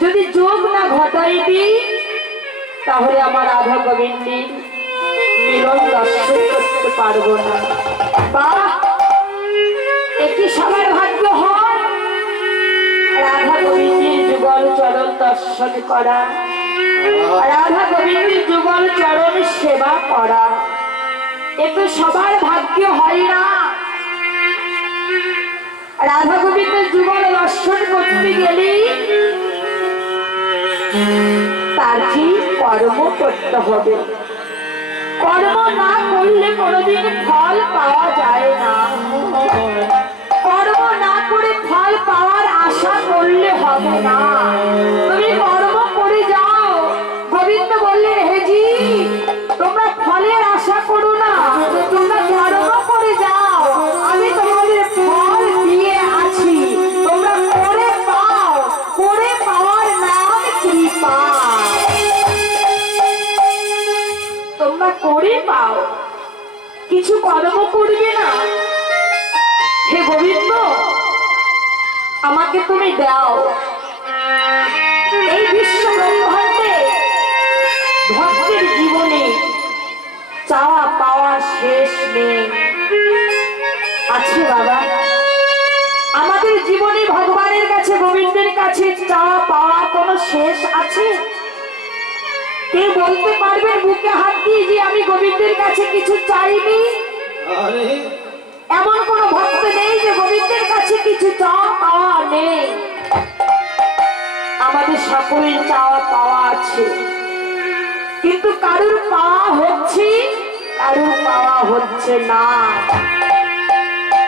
যদি যোগ না ঘটাই দিই, তাহলে আমার রাধা গোবিন্দের মিলন দর্শন করতে পারবো না। বাহ, একটি সবার ভাগ্য হয় রাধা গোবিন্দের যুগল চরণ দর্শন করা, রাধা গোবিন্দের যুগল চরণ সেবা করা। একটু সবার ভাগ্য হয় না। রাধা গোবিন্দের যুগল দর্শন করতে গেলে তার কি কর্ম করতে হবে। কর্ম না করলে কোনোদিন ফল পাওয়া যায় না। কর্ম না করে ফল পাওয়ার আশা করলে হবে না। তুমি কর্ম করে যাও। গোবিন্দ বললেন, হেজি তোমরা ফলের আশা করো না, তোমরা কর্ম করে যাও, আমি তোমাদের ফল দিয়ে আছি। তোমরা করে পাও, করে পাওয়ার নাম কৃপা। তোমরা করে পাও, কিছু কর্ম করবে না। হে গোবিন্দ, আমাকে তুমি দাও। এই বিশ্ব ব্রহ্মাণ্ডে ভক্তের জীবনে চাওয়া পাওয়ার শেষ নেই। আছে বাবা, আমাদের জীবনে ভগবানের কাছে, গোবিন্দের কাছে চাওয়া পাওয়া কোনো শেষ আছে? কেউ বলতে পারবেন বুকে হাত দিয়ে যে আমি গোবিন্দের কাছে কিছু চাইনি? এমন কোন ভক্ত নেই যে গোবিন্দের কাছে কিছু চাওয়া পাওয়া নেই। আমাদের সকলের চাওয়া পাওয়া আছে, কিন্তু কারুর পাওয়া হচ্ছে, কারুর পাওয়া হচ্ছে না।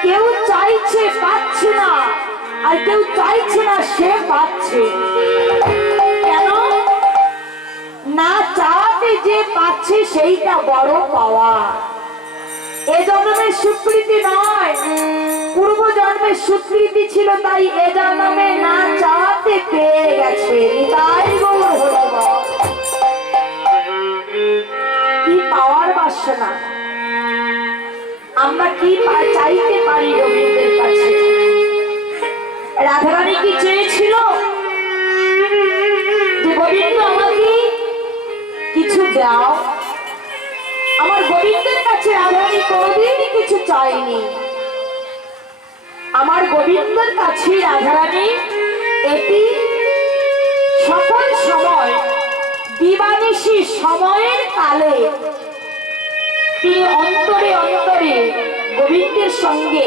কেউ চাইছে পাচ্ছে না, আর কেউ চাইছে না সে পাচ্ছে। কেন? না চাওয়াতে যে পাচ্ছে সেইটা বড় পাওয়া। এ জন্মের স্বীকৃতি নয়, পূর্ব জন্মের স্বীকৃতি ছিল, তাই এ জন্মে না চাওয়াতে পেয়ে গেছে। তাই কি পাওয়ার বাসনা, আমরা কি চাইতে পারি গোবিন্দের কাছে? রাধারানী কি চেয়েছিল যে গোবিন্দ আমাকে কিছু দাও? আমার গোবিন্দের কাছে রাধারানী কোনদিনই কিছু চাইনি। আমার গোবিন্দের কাছে রাধারানী এটি সকল সময়, দিবানিশি সময়ের কালে তিনি অন্তরে অন্তরে গোবিন্দের সঙ্গে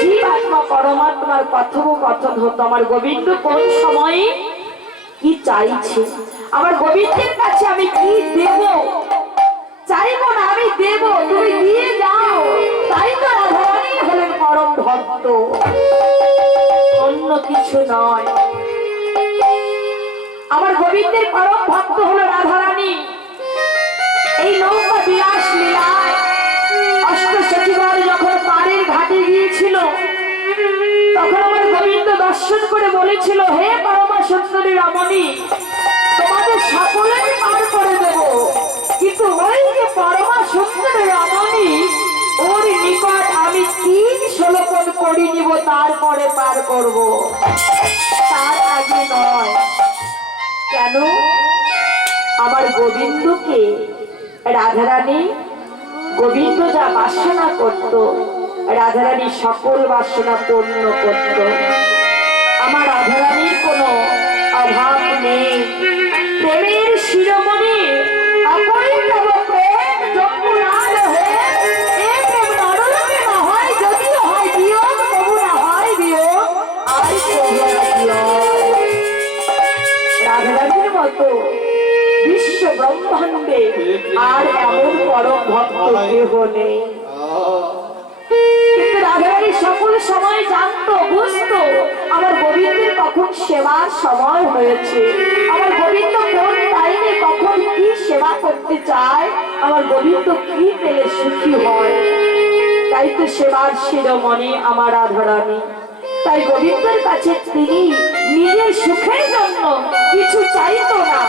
জীব আত্মা পরমাত্মার কথোপকথন হতো। আমার গোবিন্দ কোন সময়ে কি চাইছে, আমার গোবিন্দের কাছে আমি কি দেব, চাইবো না, আমি দেব, তুমি দিয়ে যাও। তাই তো রাধারানী হলেন পরম ভক্ত, অন্য কিছু নয়। আমার গোবিন্দের পরম ভক্ত হলো রাধারানী। এই নৌকা বিলাস লীলায় অষ্টসখীগণ যখন পাড়ের ঘাটে গিয়েছিল, তখন আমার গোবিন্দ দর্শন করে বলেছিল, হে পরমা সুন্দরী রমণী, তোমাদের সকলেই পার করে দেব, কিন্তু ওই যে পরমা সুন্দরী রমণী, ওর নিকট আমি 3 শ্লোকন করে নিব, তারপরে পার করব, তার আগে নয়। কেন? আমার গোবিন্দকে রাধারানী, গোবিন্দ যা বাসনা করত, রাধারানী সকল বাসনা পূর্ণ করত। আমার রাধারানীর কোনো অভাব নেই। প্রেমের শিরোমণি অপরিণব প্রেম যমুনার হে, এ প্রেম নরলোকে না হয়, যদিও হয় বিয়োগ, তবু না হয় বিয়োগ, আর রাধারানীর মতো বিশ্ব ব্রহ্মাণ্ডে আর এমন পরম ভক্ত কেহ নেই। কিন্তু রাধারানী সকল সময় জানতো, বুঝতো আমার গোবিন্দের কখন সেবার সময় হয়েছে, আমার গোবিন্দ কোন টাইমে কখন কি সেবা করতে চায়, আমার গোবিন্দ কি পেলে সুখী হয়। তাই তো সেবার শিরোমণি আমার রাধারানী। তাই গোবিন্দের কাছে তিনি নিজের সুখের জন্য কিছু চাইতো না,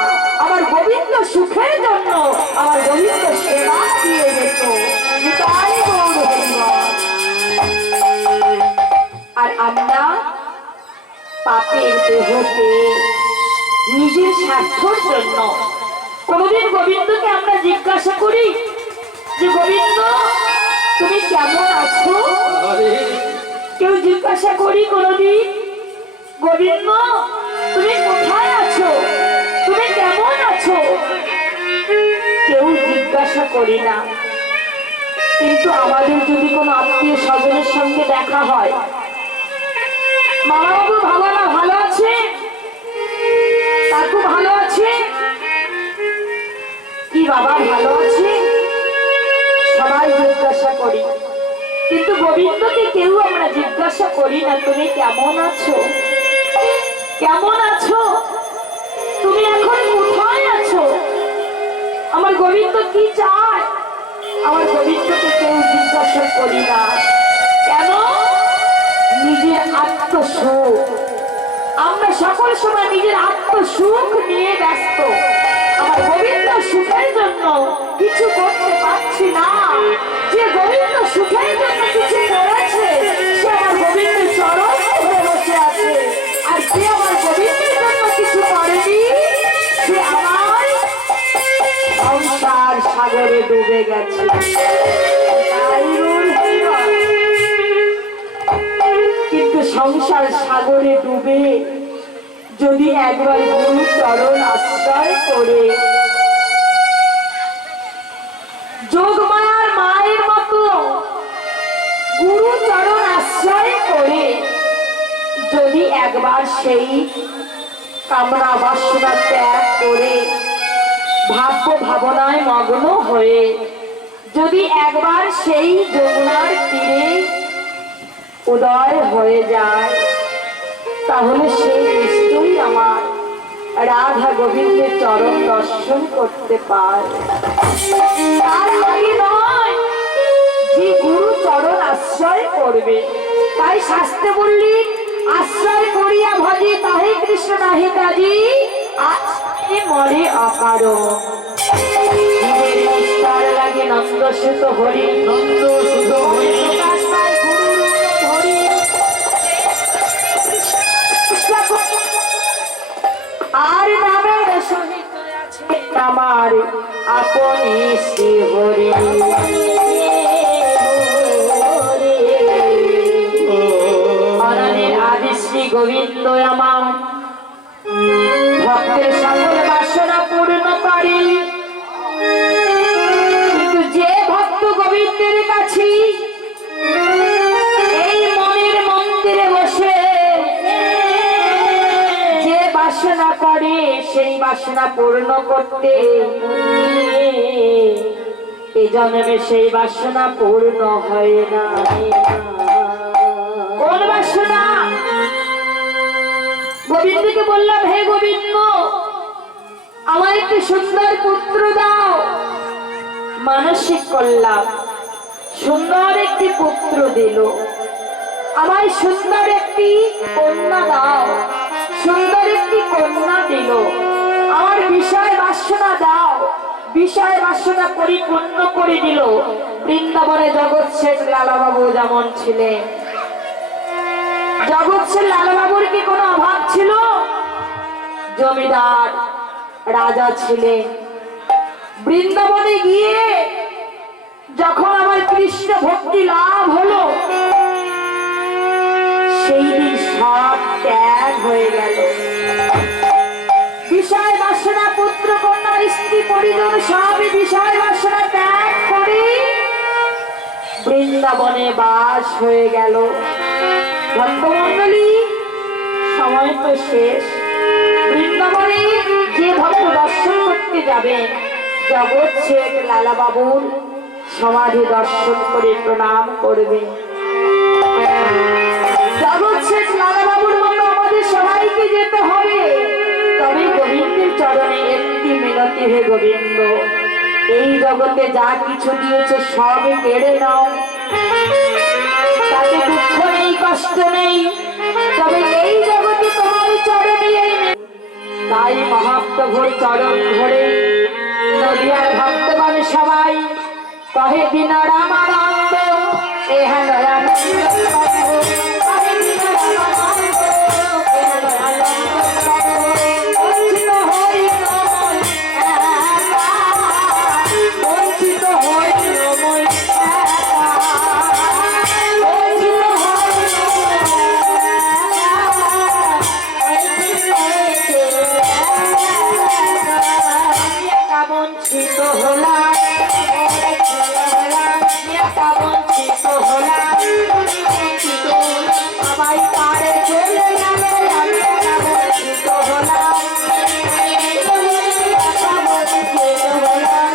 আমার গোবিন্দ সুখের জন্য আমার গোবিন্দ সেবা দিয়ে যেত। তাই গৌর হরিবল। আর আমরা পাপের দেহতে নিজের স্বার্থর জন্য কোনদিন গোবিন্দকে আমরা জিজ্ঞাসা করি যে গোবিন্দ তুমি কেমন আছো? কেউ জিজ্ঞাসা করি কোনদিন গোবিন্দ তুমি কোথায় আছো, তুমি কেমন আছো? কেউ জিজ্ঞাসা করি না। কিন্তু আমাদের যদি কোনো আত্মীয় স্বজনের সঙ্গে দেখা হয়, মামা বাবু ভালো না, ভালো আছে, কাকু ভালো আছে, কি বাবা ভালো আছে, সবাই জিজ্ঞাসা করি। কিন্তু গোবিন্দকে কেউ আমরা জিজ্ঞাসা করি না তুমি কেমন আছো, কেমন আছো, তুমি এখন কোথায় আছো, আমার গোবিন্দ কি চায়, আমার গোবিন্দকে কেউ জিজ্ঞাসা করি না। কেন? নিজের আত্মসুখ, আমরা সকল সময় নিজের আত্মসুখ নিয়ে ব্যস্ত। আমার গোবিন্দ সুখের জন্য কিছু করতে পারছি না। যে গোবিন্দ সুখের জন্য কিছু করেছে, সে আমার গোবিন্দের চরণ ধরে বসে আছে। আর যে আমার গোবিন্দের জন্য কিছু করেনি, সে আমার সংসার সাগরে ডুবে গেছে। কিন্তু সংসার সাগরে ডুবে যদি একবার গুরু চরণ আশ্রয় করে, যোগমায়ার মায়ের মতো গুরু চরণ আশ্রয় করে যদি একবার সেই কামনা বাসনা ত্যাগ করে ভাব্য ভাবনায় মগ্ন হয়ে যদি একবার সেই যমুনার তীরে উদয় হয়ে যায়, তাহলে সেই নিশ্চয়ই আমার রাধা গোবিন্দের চরণ দর্শন করতে পারে। তার আগে নয়, যে গুরু চরণ আশ্রয় করবে। তাই শাস্ত্রে বললি, আশ্রয় করিয়া ভজি তাহে কৃষ্ণ নাহি কাজী, আশ্রয়ে মরে অকারণ। লাগে নন্দ সুত হরি, নন্দ সুত হরি, প্রকাশ পায় গুরুর ধরি। আর নামের সহিত আছে আমার আপনি শ্রী হরি। অননের আদি শ্রী গোবিন্দ আমার ভক্তের সকল বাসনা পূর্ণ করে। কিন্তু যে ভক্ত গোবিন্দের কাছে এই মনের মন্দিরে বসে যে বাসনা করে, সেই বাসনা পূর্ণ করতে এই জন্মে সেই বাসনা পূর্ণ হয় না। কোন বাসনা? গোবিন্দকে বললাম, হে গোবিন্দ একটি সুন্দর পুত্র দাও। মানসিক করলাম, সুন্দর একটি পুত্র দিল। আমায় সুন্দর একটি কন্যা দাও, সুন্দর একটি কন্যা দিল। আমার বিষয় বাসনা দাও, বিষয় বাসনা পরিপূর্ণ করে দিল। বৃন্দাবনে জগৎ শেঠ লালাবাবু যেমন ছিলেন, জগৎ শেঠ লালাবাবুর কি কোনো অভাব ছিল? জমিদার রাজা ছিলেন। বৃন্দাবনে গিয়ে যখন আমার কৃষ্ণ ভক্তি লাভ হলো, সেই দিন সব ত্যাগ হয়ে গেল। বিষয় বাসনা, পুত্র কন্যা, স্ত্রী পরিজন সবই বিষয় বাসনা ত্যাগ করে বৃন্দাবনে বাস হয়ে গেল। ভক্তমণ্ডলী, সময় তো শেষ। বৃন্দাবনে যে ভক্ত দর্শন করতে যাবেন, জগৎ শেঠ লালাবাবুর সমাধি দর্শন করে প্রণাম করবেন। জগৎ শেঠ লালাবাবুর মতো আমাদের সবাইকে যেতে হবে। তবে গোবিন্দের চরণে একটি মিনতি, হে গোবিন্দ, এই জগতে যা কিছু দিয়েছে সবই কেড়ে নাও। তাতে দুঃখ নেই, কষ্ট নেই, তবে এই জগতে তোমার চরণে। তাই মহাপ্রভুর চরণ ধরে নদিয়ার ভক্তগণ সবাই কহে দিন রামানন্দ এহেন বঞ্চিত হলাম, বঞ্চিত হলাম, সবাই পারে চলে গেলে আমি বঞ্চিত হলাম,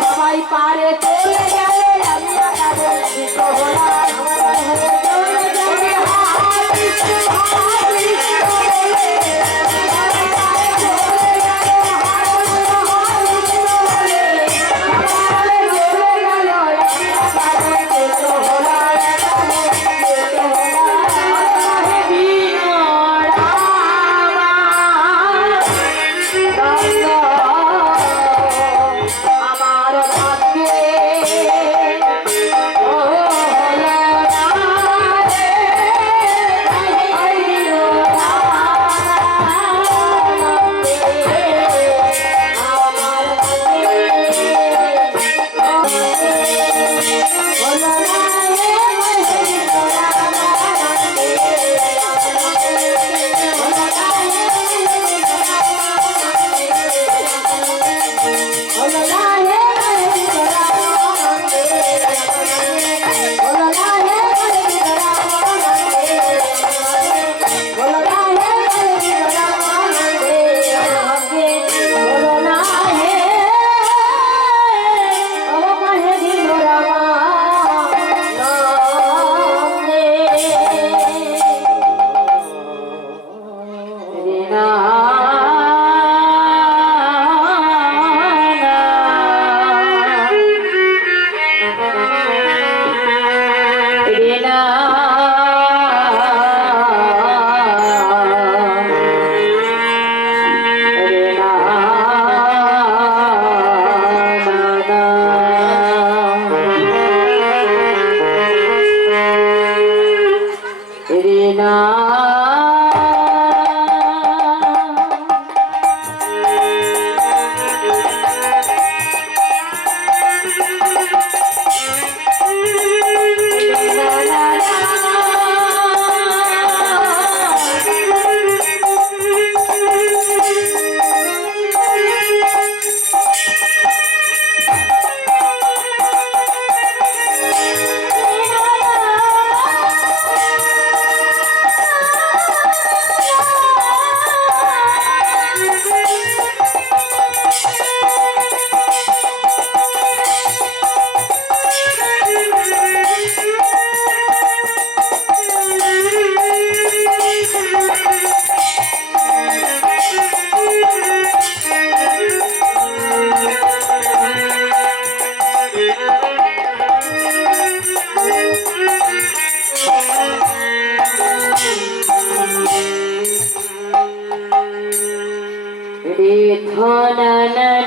সবাই পারে চলে গেলে আমি বঞ্চিত হলাম। আমার ভাগ্যে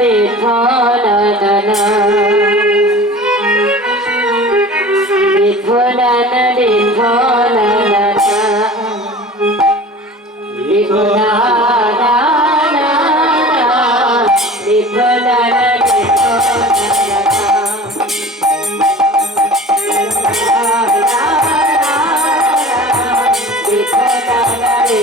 রে ধনা না রে ধনা না রে ধনা না রে ধনা না রে ধনা না রে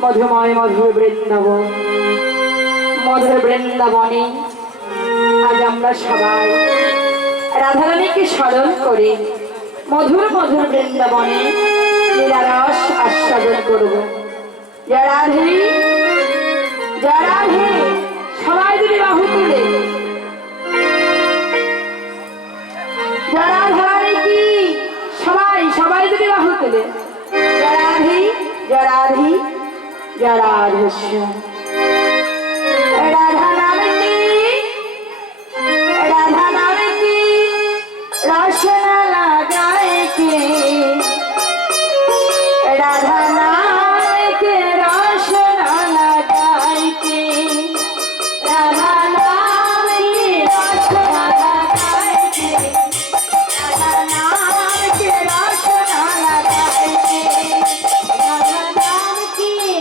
মধুময় মধুর বৃন্দাবন মধুর বৃন্দাবনে আজ আমরা সবাই রাধারানীকে স্মরণ করে মধুর মধুর বৃন্দাবনে লীলারস আস্বাদন করব। জয় রাধে জয় রাধে সবাই যদি বাহু তুলে জয় রাধারানী কি সবাই সবাই যদি বাহু তুলে জয় রাধে জয় রাধে जय राधेश्याम राधा नाम की राशना लगाए के राधा नाम के राशना लगाए के राधा नाम की राशना लगाए के राधा नाम के राशना लगाए के राधा नाम की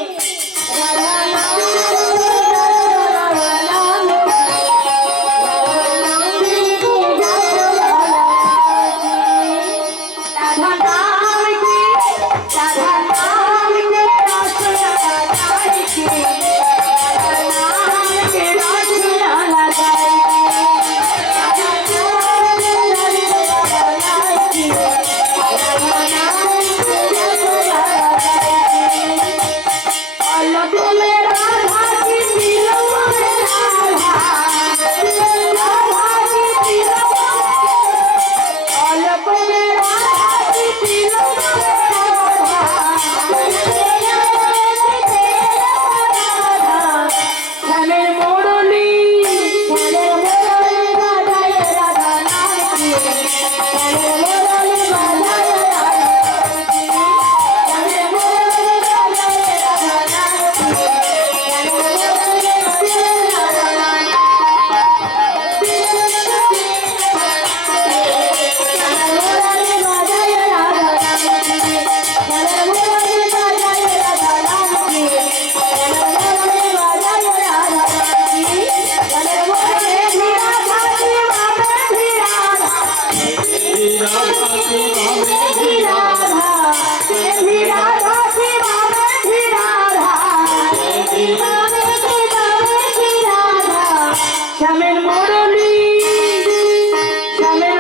শ্যামের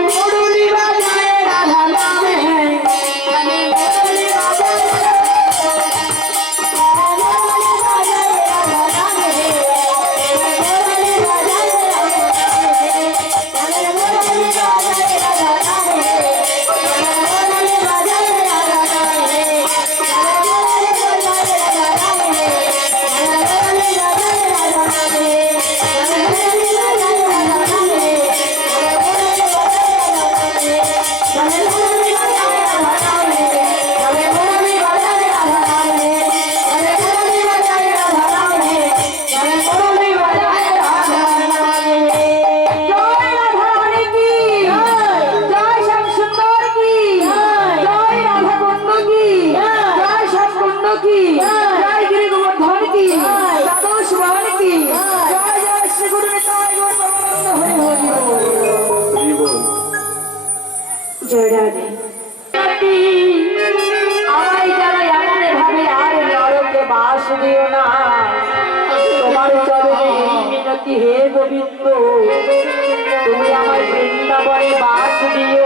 মুরলি বাজায় রাধা নামে শ্যামের মুরলি বাজায় আমায় যারা এমন ভাবে আর নরকে বাস দিও না, তোমার চরণে এই মিনতি হে গোবিন্দ, তুমি আমার বৃন্দাবনে বাস দিও।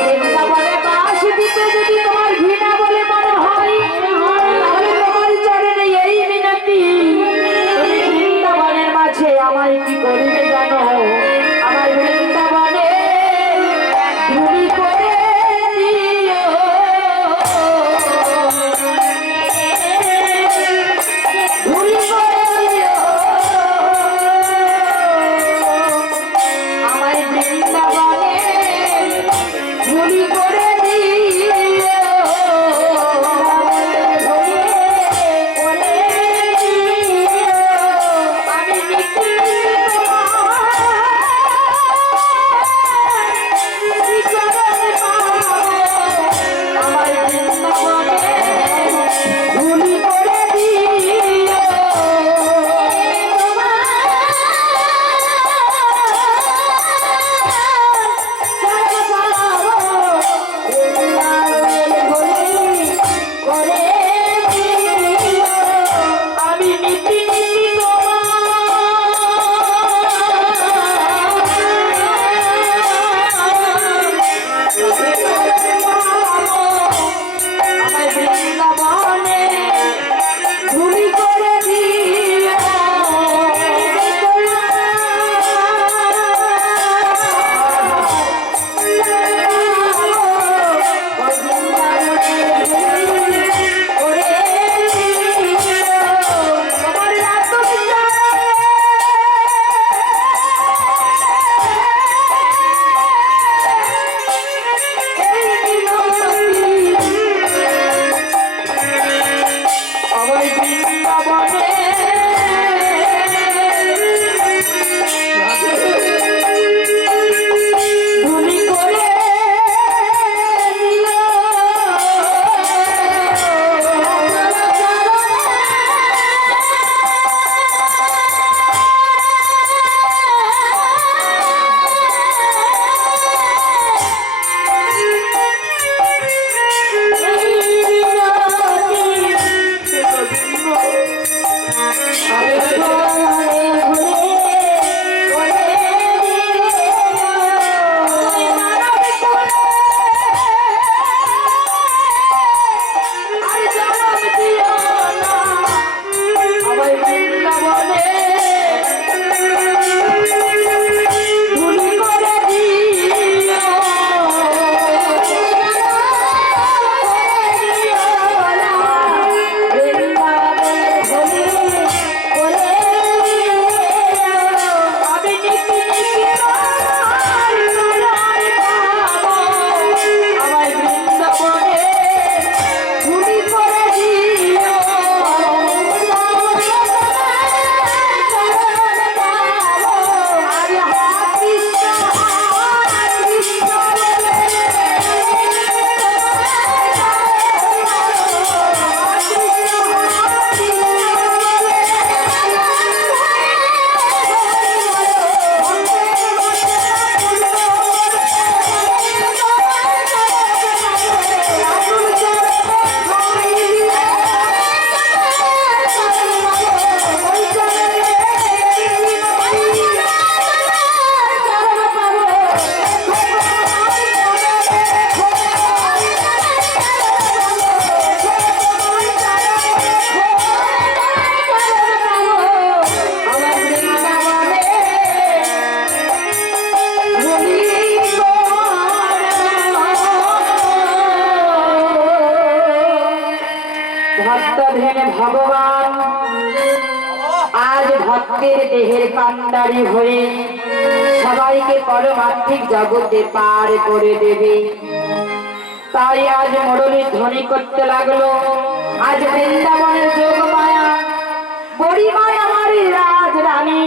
বৃন্দাবনে বাস দিতে যদি তোমার ঘৃণা বলে মনে হয়, তাহলে তোমার চরণে এই মিনতি, তুমি বৃন্দাবনের মাঝে আমায় কি করিবে জানো? আমার বৃন্দাবনে ধুলি করে দিও, ধুলি করে দিও আমায় বৃন্দাবনে ভক্তের দেহের কান্ডারি হয়ে সবাইকে পরমাত্মিক জগতে পার করে দেবে। তাই আজ মুরলী ধ্বনি করতে লাগলো, আজ বৃন্দাবনের যোগ মায়া বড়ি মায়া আমার রাজ রানী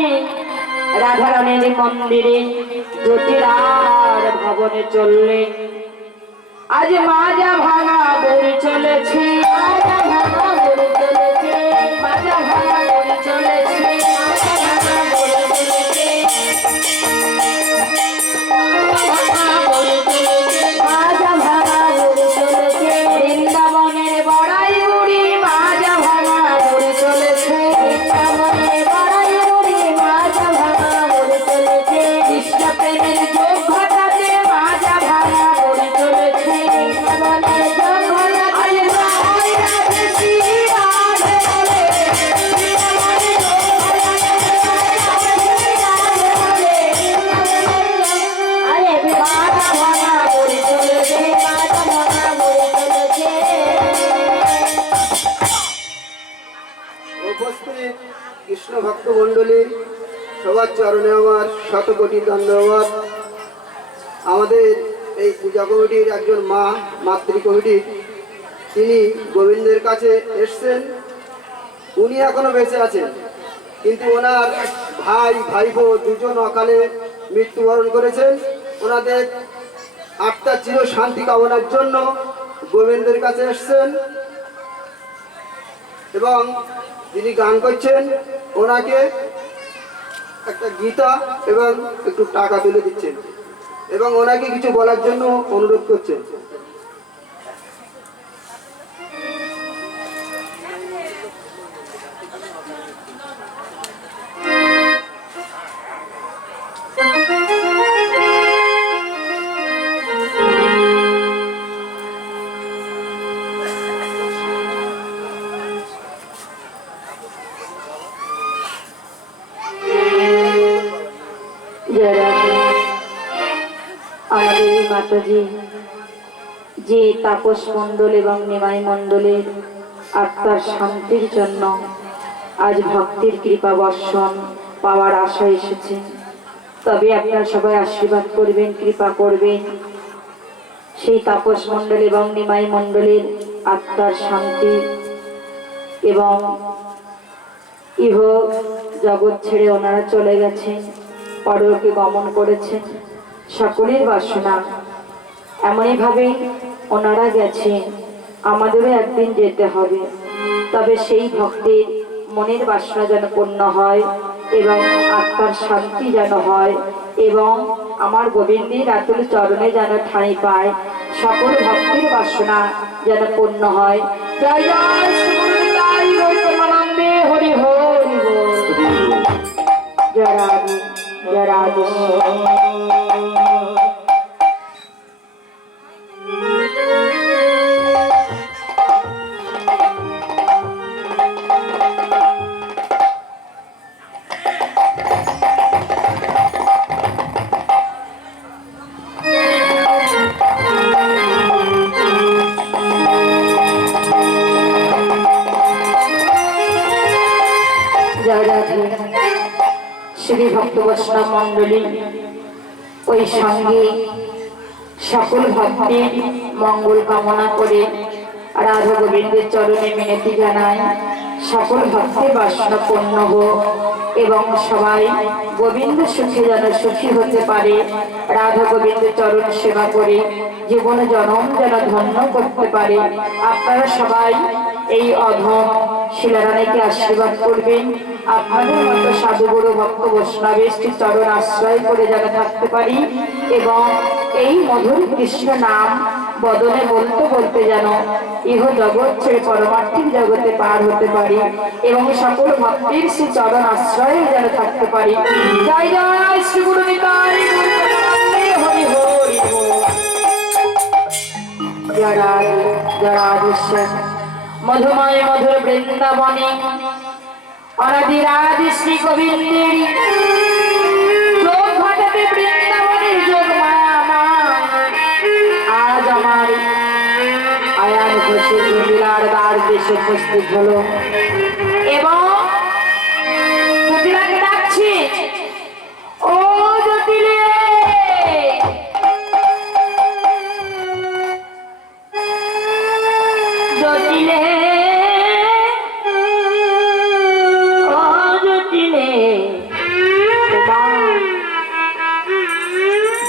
রাধারানীর মন্দিরে জ্যোতিরার ভবনে চললেন। আজ মাজা ভাঙা বড়ি চলেছে, মাজা ভাঙা বড়ি চলেছে, মাজা ভাঙা বড়ি চলেছে, মাজা ভাঙা বড়ি চলেছে, মাজা ভাঙা বড়ি চলেছে। বৃন্দাবনের বড়াই বুড়ি মাজা ভাঙা বড়ি চলেছে, বৃন্দাবনের বড়াই বুড়ি মাজা ভাঙা বড়ি চলেছে। কৃষ্ণ প্রেমের যোগ ঘটাতে মাজা ভাঙা বড়ি চলেছে, বৃন্দাবনের যোগ ঘটাতে রাধে শ্রী রাধে বলে, বৃন্দাবনের যোগ ঘটাতে রাধে বলে, আরে মাজা ভাঙা বড়ি চলেছে, মাজা ভাঙা বড়ি চলেছে। উপস্থিত কৃষ্ণ ভক্ত মণ্ডলী, সবার চরণে আমার শতকোটি ধন্যবাদ। আমাদের এই পূজা কমিটির একজন মা, মাতৃ কমিটি, তিনি গোবিন্দের কাছে এসছেন। উনি এখনো বেঁচে আছেন, কিন্তু ওনার ভাই ভাইপো দুজন অকালে মৃত্যুবরণ করেছেন। ওনাদের আত্মার চির শান্তি কামনার জন্য গোবিন্দের কাছে এসছেন এবং যিনি গান করছেন ওনাকে একটা গীতা এবং একটু টাকা তুলে দিচ্ছেন এবং ওনাকে কিছু বলার জন্য অনুরোধ করছেন। আমাদের এই মাতাজি যে তাপস মণ্ডল এবং নিমাই মণ্ডলের আত্মার শান্তির জন্য আজ ভক্তির কৃপা বর্ষণ পাওয়ার আশা এসেছে, তবে আপনারা সবাই আশীর্বাদ করবেন, কৃপা করবেন। সেই তাপস মণ্ডল এবং নিমাই মণ্ডলের আত্মার শান্তি এবং ইহ জগৎ ছেড়ে ওনারা চলে গেছেন, পরলোকে গমন করেছেন। সকলের বাসনা এমনইভাবে ওনারা গেছেন, আমাদেরও একদিন যেতে হবে। তবে সেই ভক্তের মনের বাসনা যেন পূর্ণ হয় এবং আত্মার শান্তি যেন হয় এবং আমার গোবিন্দের আতুল চরণে যেন ঠাঁই পায়, সকল ভক্তের বাসনা যেন পূর্ণ হয়। জয় জয় শ্রী গুরু নিতাই গৌতমানন্দে হরি হরি বল। জয় রাধে, জয় রাধে। শ্রী ভক্ত বৈষ্ণব মন্ডলী ওই সঙ্গে সকল ভক্তের মঙ্গল কামনা করে রাধা গোবিন্দের চরণে মিনতি জানাই, সকল ভক্তের বাসনা পূর্ণ হোক এবং সবাই গোবিন্দ সুখে যেন সুখী হতে পারে। রাধা গোবিন্দের চরণ সেবা করে জীবন জনম যেন ধন্য করতে পারে। আপনারা সবাই এই অধম শিলারানীকে আশীর্বাদ করবেন। আপনাদের মতো সাধুগুরু ভক্ত বৈষ্ণবের চরণ আশ্রয় করে যেন থাকতে পারি এবং এই মধুর কৃষ্ণ নাম বদনে বলতে বলতে যেন ইহ জগৎ ছেড়ে পরমার্থিক জগতে পার হতে পারি এবং সকল ভক্তের শ্রী চরণ আশ্রয়ে যেন থাকতে পারি। জয় জয় শ্রী গুরু নিতাই হরি হরি জয় রাধে, জয় রাধেশ্বর। মধুময় মধুর বৃন্দাবনে অনাদিরাদি শ্রী গোবিন্দের যোগ ঘটাতে বৃন্দাবনের যোগ মায়া আজ আমার আয়ান ঘোষের জমিলার দ্বার দেশে উপস্থিত হলো এবং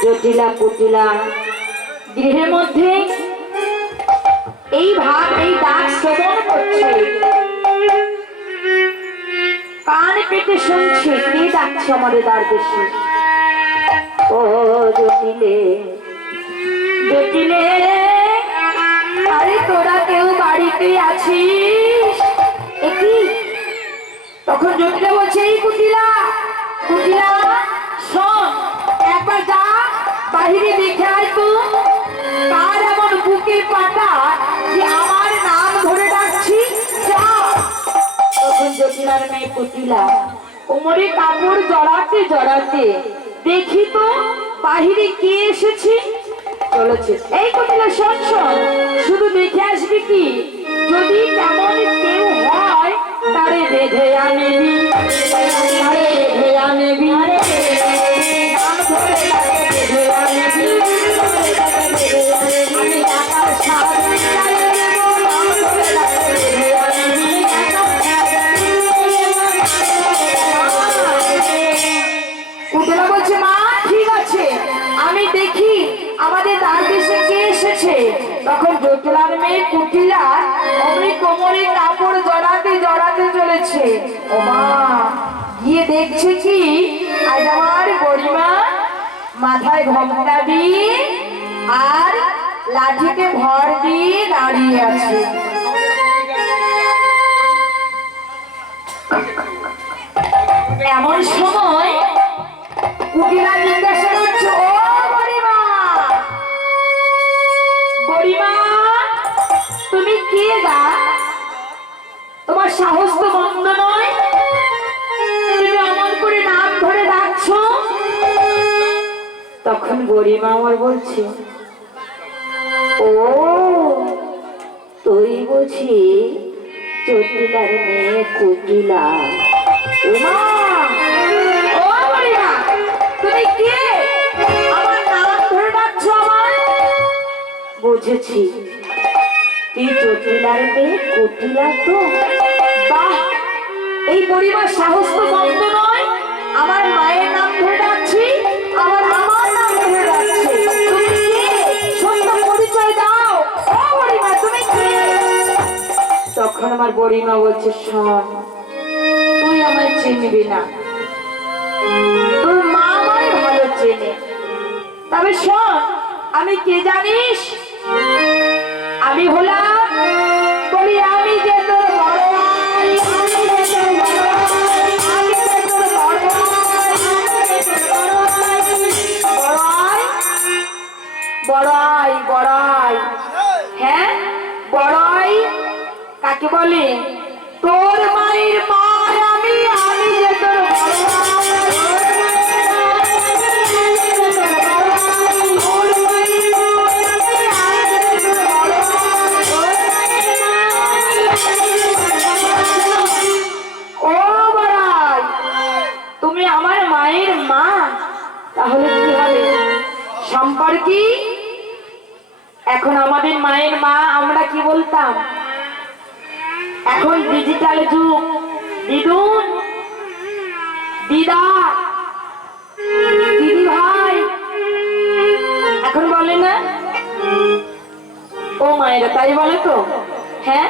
জটিলা কুটিলা গৃহের মধ্যে এই ভাব এই ডাক শ্রবণ করছে, কান পেতে শুনছে কে ডাকছে আমাদের দ্বারদেশে। ও জটিলে জটিলে, আরে তোরা কেউ বাড়িতে আছিস? একই তখন জটিলা বলছে, এই কুটিলা কুটিলা শোন, একবার যা বাহিরে দেখে আয় তো, কার এমন বুকের পাটা যে আমার নাম ধরে ডাকছি, যা। তখন জটিলার মেয়ে কুটিলা কোমরে কাপড় জড়াতে জড়াতে, দেখি তো বাহিরে কে এসেছে চলেছে। এই কুটিলা শোন শোন, শুধু দেখে আসবি কি, যদি তেমন কেউ হয় তারে বেঁধে আনবি, তারে বেঁধে আনবি, নাম ধরে তারে বেঁধে আনবি, আমি টাকার সাহায্যে তারে দেবো, নাম ধরে তারে বেঁধে আনবি। কুটিলা বলছে, মা ঠিক আছে, আমি দেখি আমাদের দ্বারদেশে কে এসেছে। তখন জটিলার মেয়ে কুটিলা অমনি কোমরে কাপড় জড়াতে জড়াতে চলেছে। ও মা, গিয়ে দেখছে কি, আজ আমার গরিমা মাথায় ঘোমটা দিয়ে আর লাঠিতে ভর দিয়ে দাঁড়িয়ে আছে। এমন সময় কুটিলা জিজ্ঞাসা করছে, ও গরিমা, গরিমা তুমি কে গা? তোমার সাহস তো মন্দ নয়, তুমি অমন করে নাম ধরে ডাকছো। তখন গরিমা আমার বলছে, ও তুই বুঝি জটিলার মেয়ে কুটিলা? ওমা, ও গরিমা তুমি কে? আমার নাম ধরে ডাকছো আমার? বুঝেছি, তুই জটিলার মেয়ে কুটিলা তো। বাহ, এই পরিবার সাহস তো মন্দ নয়, আমার মায়ের নাম ধরে ডাকছি, আমার আমার নাম ধরে ডাকছে। তুমি কে? সত্য পরিচয় দাও। ও গরিমা তুমি কে? তখন আমার গরিমা বলছে, শোন, তুই আমায় চিনবি না, তোর মা আমায় ভালো চেনে, তবে শোন আমি কে জানিস? আমি হলাম, বলি আমি যে তোর বড় ভাই, আমি যে তোর বড় ভাই, আমি যে তোর বড় ভাই, বড়াই বড়াই, হ্যাঁ বড়াই কাকে বলে? তোর মায়ের মা আমি, আমি যে তোর বড় ভাই, তাহলে কি হবে সম্পর্কে? এখন আমাদের মায়ের মা আমরা কি বলতাম? এখন ডিজিটাল যুগ, দিদুন, দিদা, দিদি ভাই, এখন বলে না? ও মায়েরা তাই বলে তো? হ্যাঁ,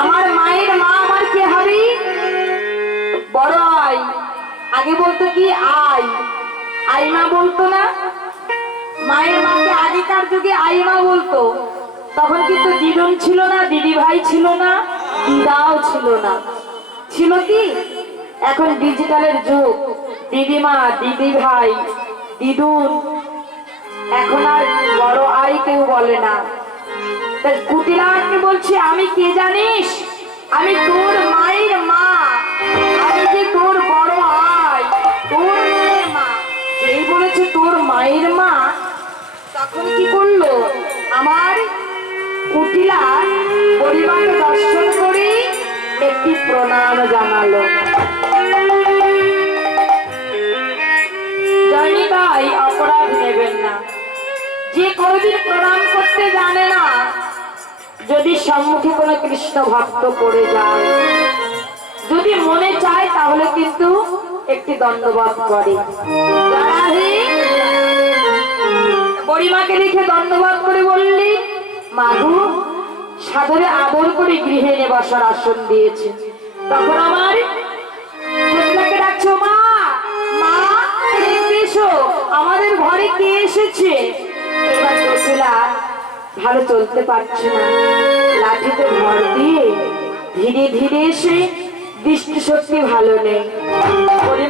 আমার মায়ের মা আমার কে হবে? বড় আই। আগে বলতো কি আই, আইমা বলতো না? মায়ের মাকে আগেকার যুগে আইমা বলতো, তখন কিন্তু দিদুন ছিল না, দিদি ভাই ছিল না, দিদাও ছিল না, ছিল কি? এখন ডিজিটালের যুগ, দিদিমা, দিদি ভাই, দিদুন, এখন আর বড় আই কেউ বলে না। তাই কুটিলাকে বলছে, আমি কে জানিস? আমি তোর মায়ের মা, আমি যে তোর বড় আই, তোর মায়ের মা। এই বলেছে তোর মায়ের মা, তখন কি করলো? আমার কুটিলা পরিবারকে দর্শন করে একটি প্রণাম জানালো। জানি ভাই, অপরাধ নেবেন না, যে কোনদিন প্রণাম করতে জানে না, যদি সম্মুখে কোনো কৃষ্ণ ভক্ত পড়ে যায়, যদি মনে চায় তাহলে কিন্তু একটি দণ্ডবত করে। পরিমাকে দেখে ধন্যবাদ করে বললি, মাগু সাদরে আদর করে গৃহে এনে বসার আসন দিয়েছে। তখন আমার জটিলাকে ডাকছো, মা মা দেখতে এসো, আমাদের ঘরে কে এসেছে। এবার জটিলা ভালো চলতে পারছে না, লাঠিতে ভর দিয়ে ধীরে ধীরে এসে দৃষ্টিশক্তি ভালো নেই।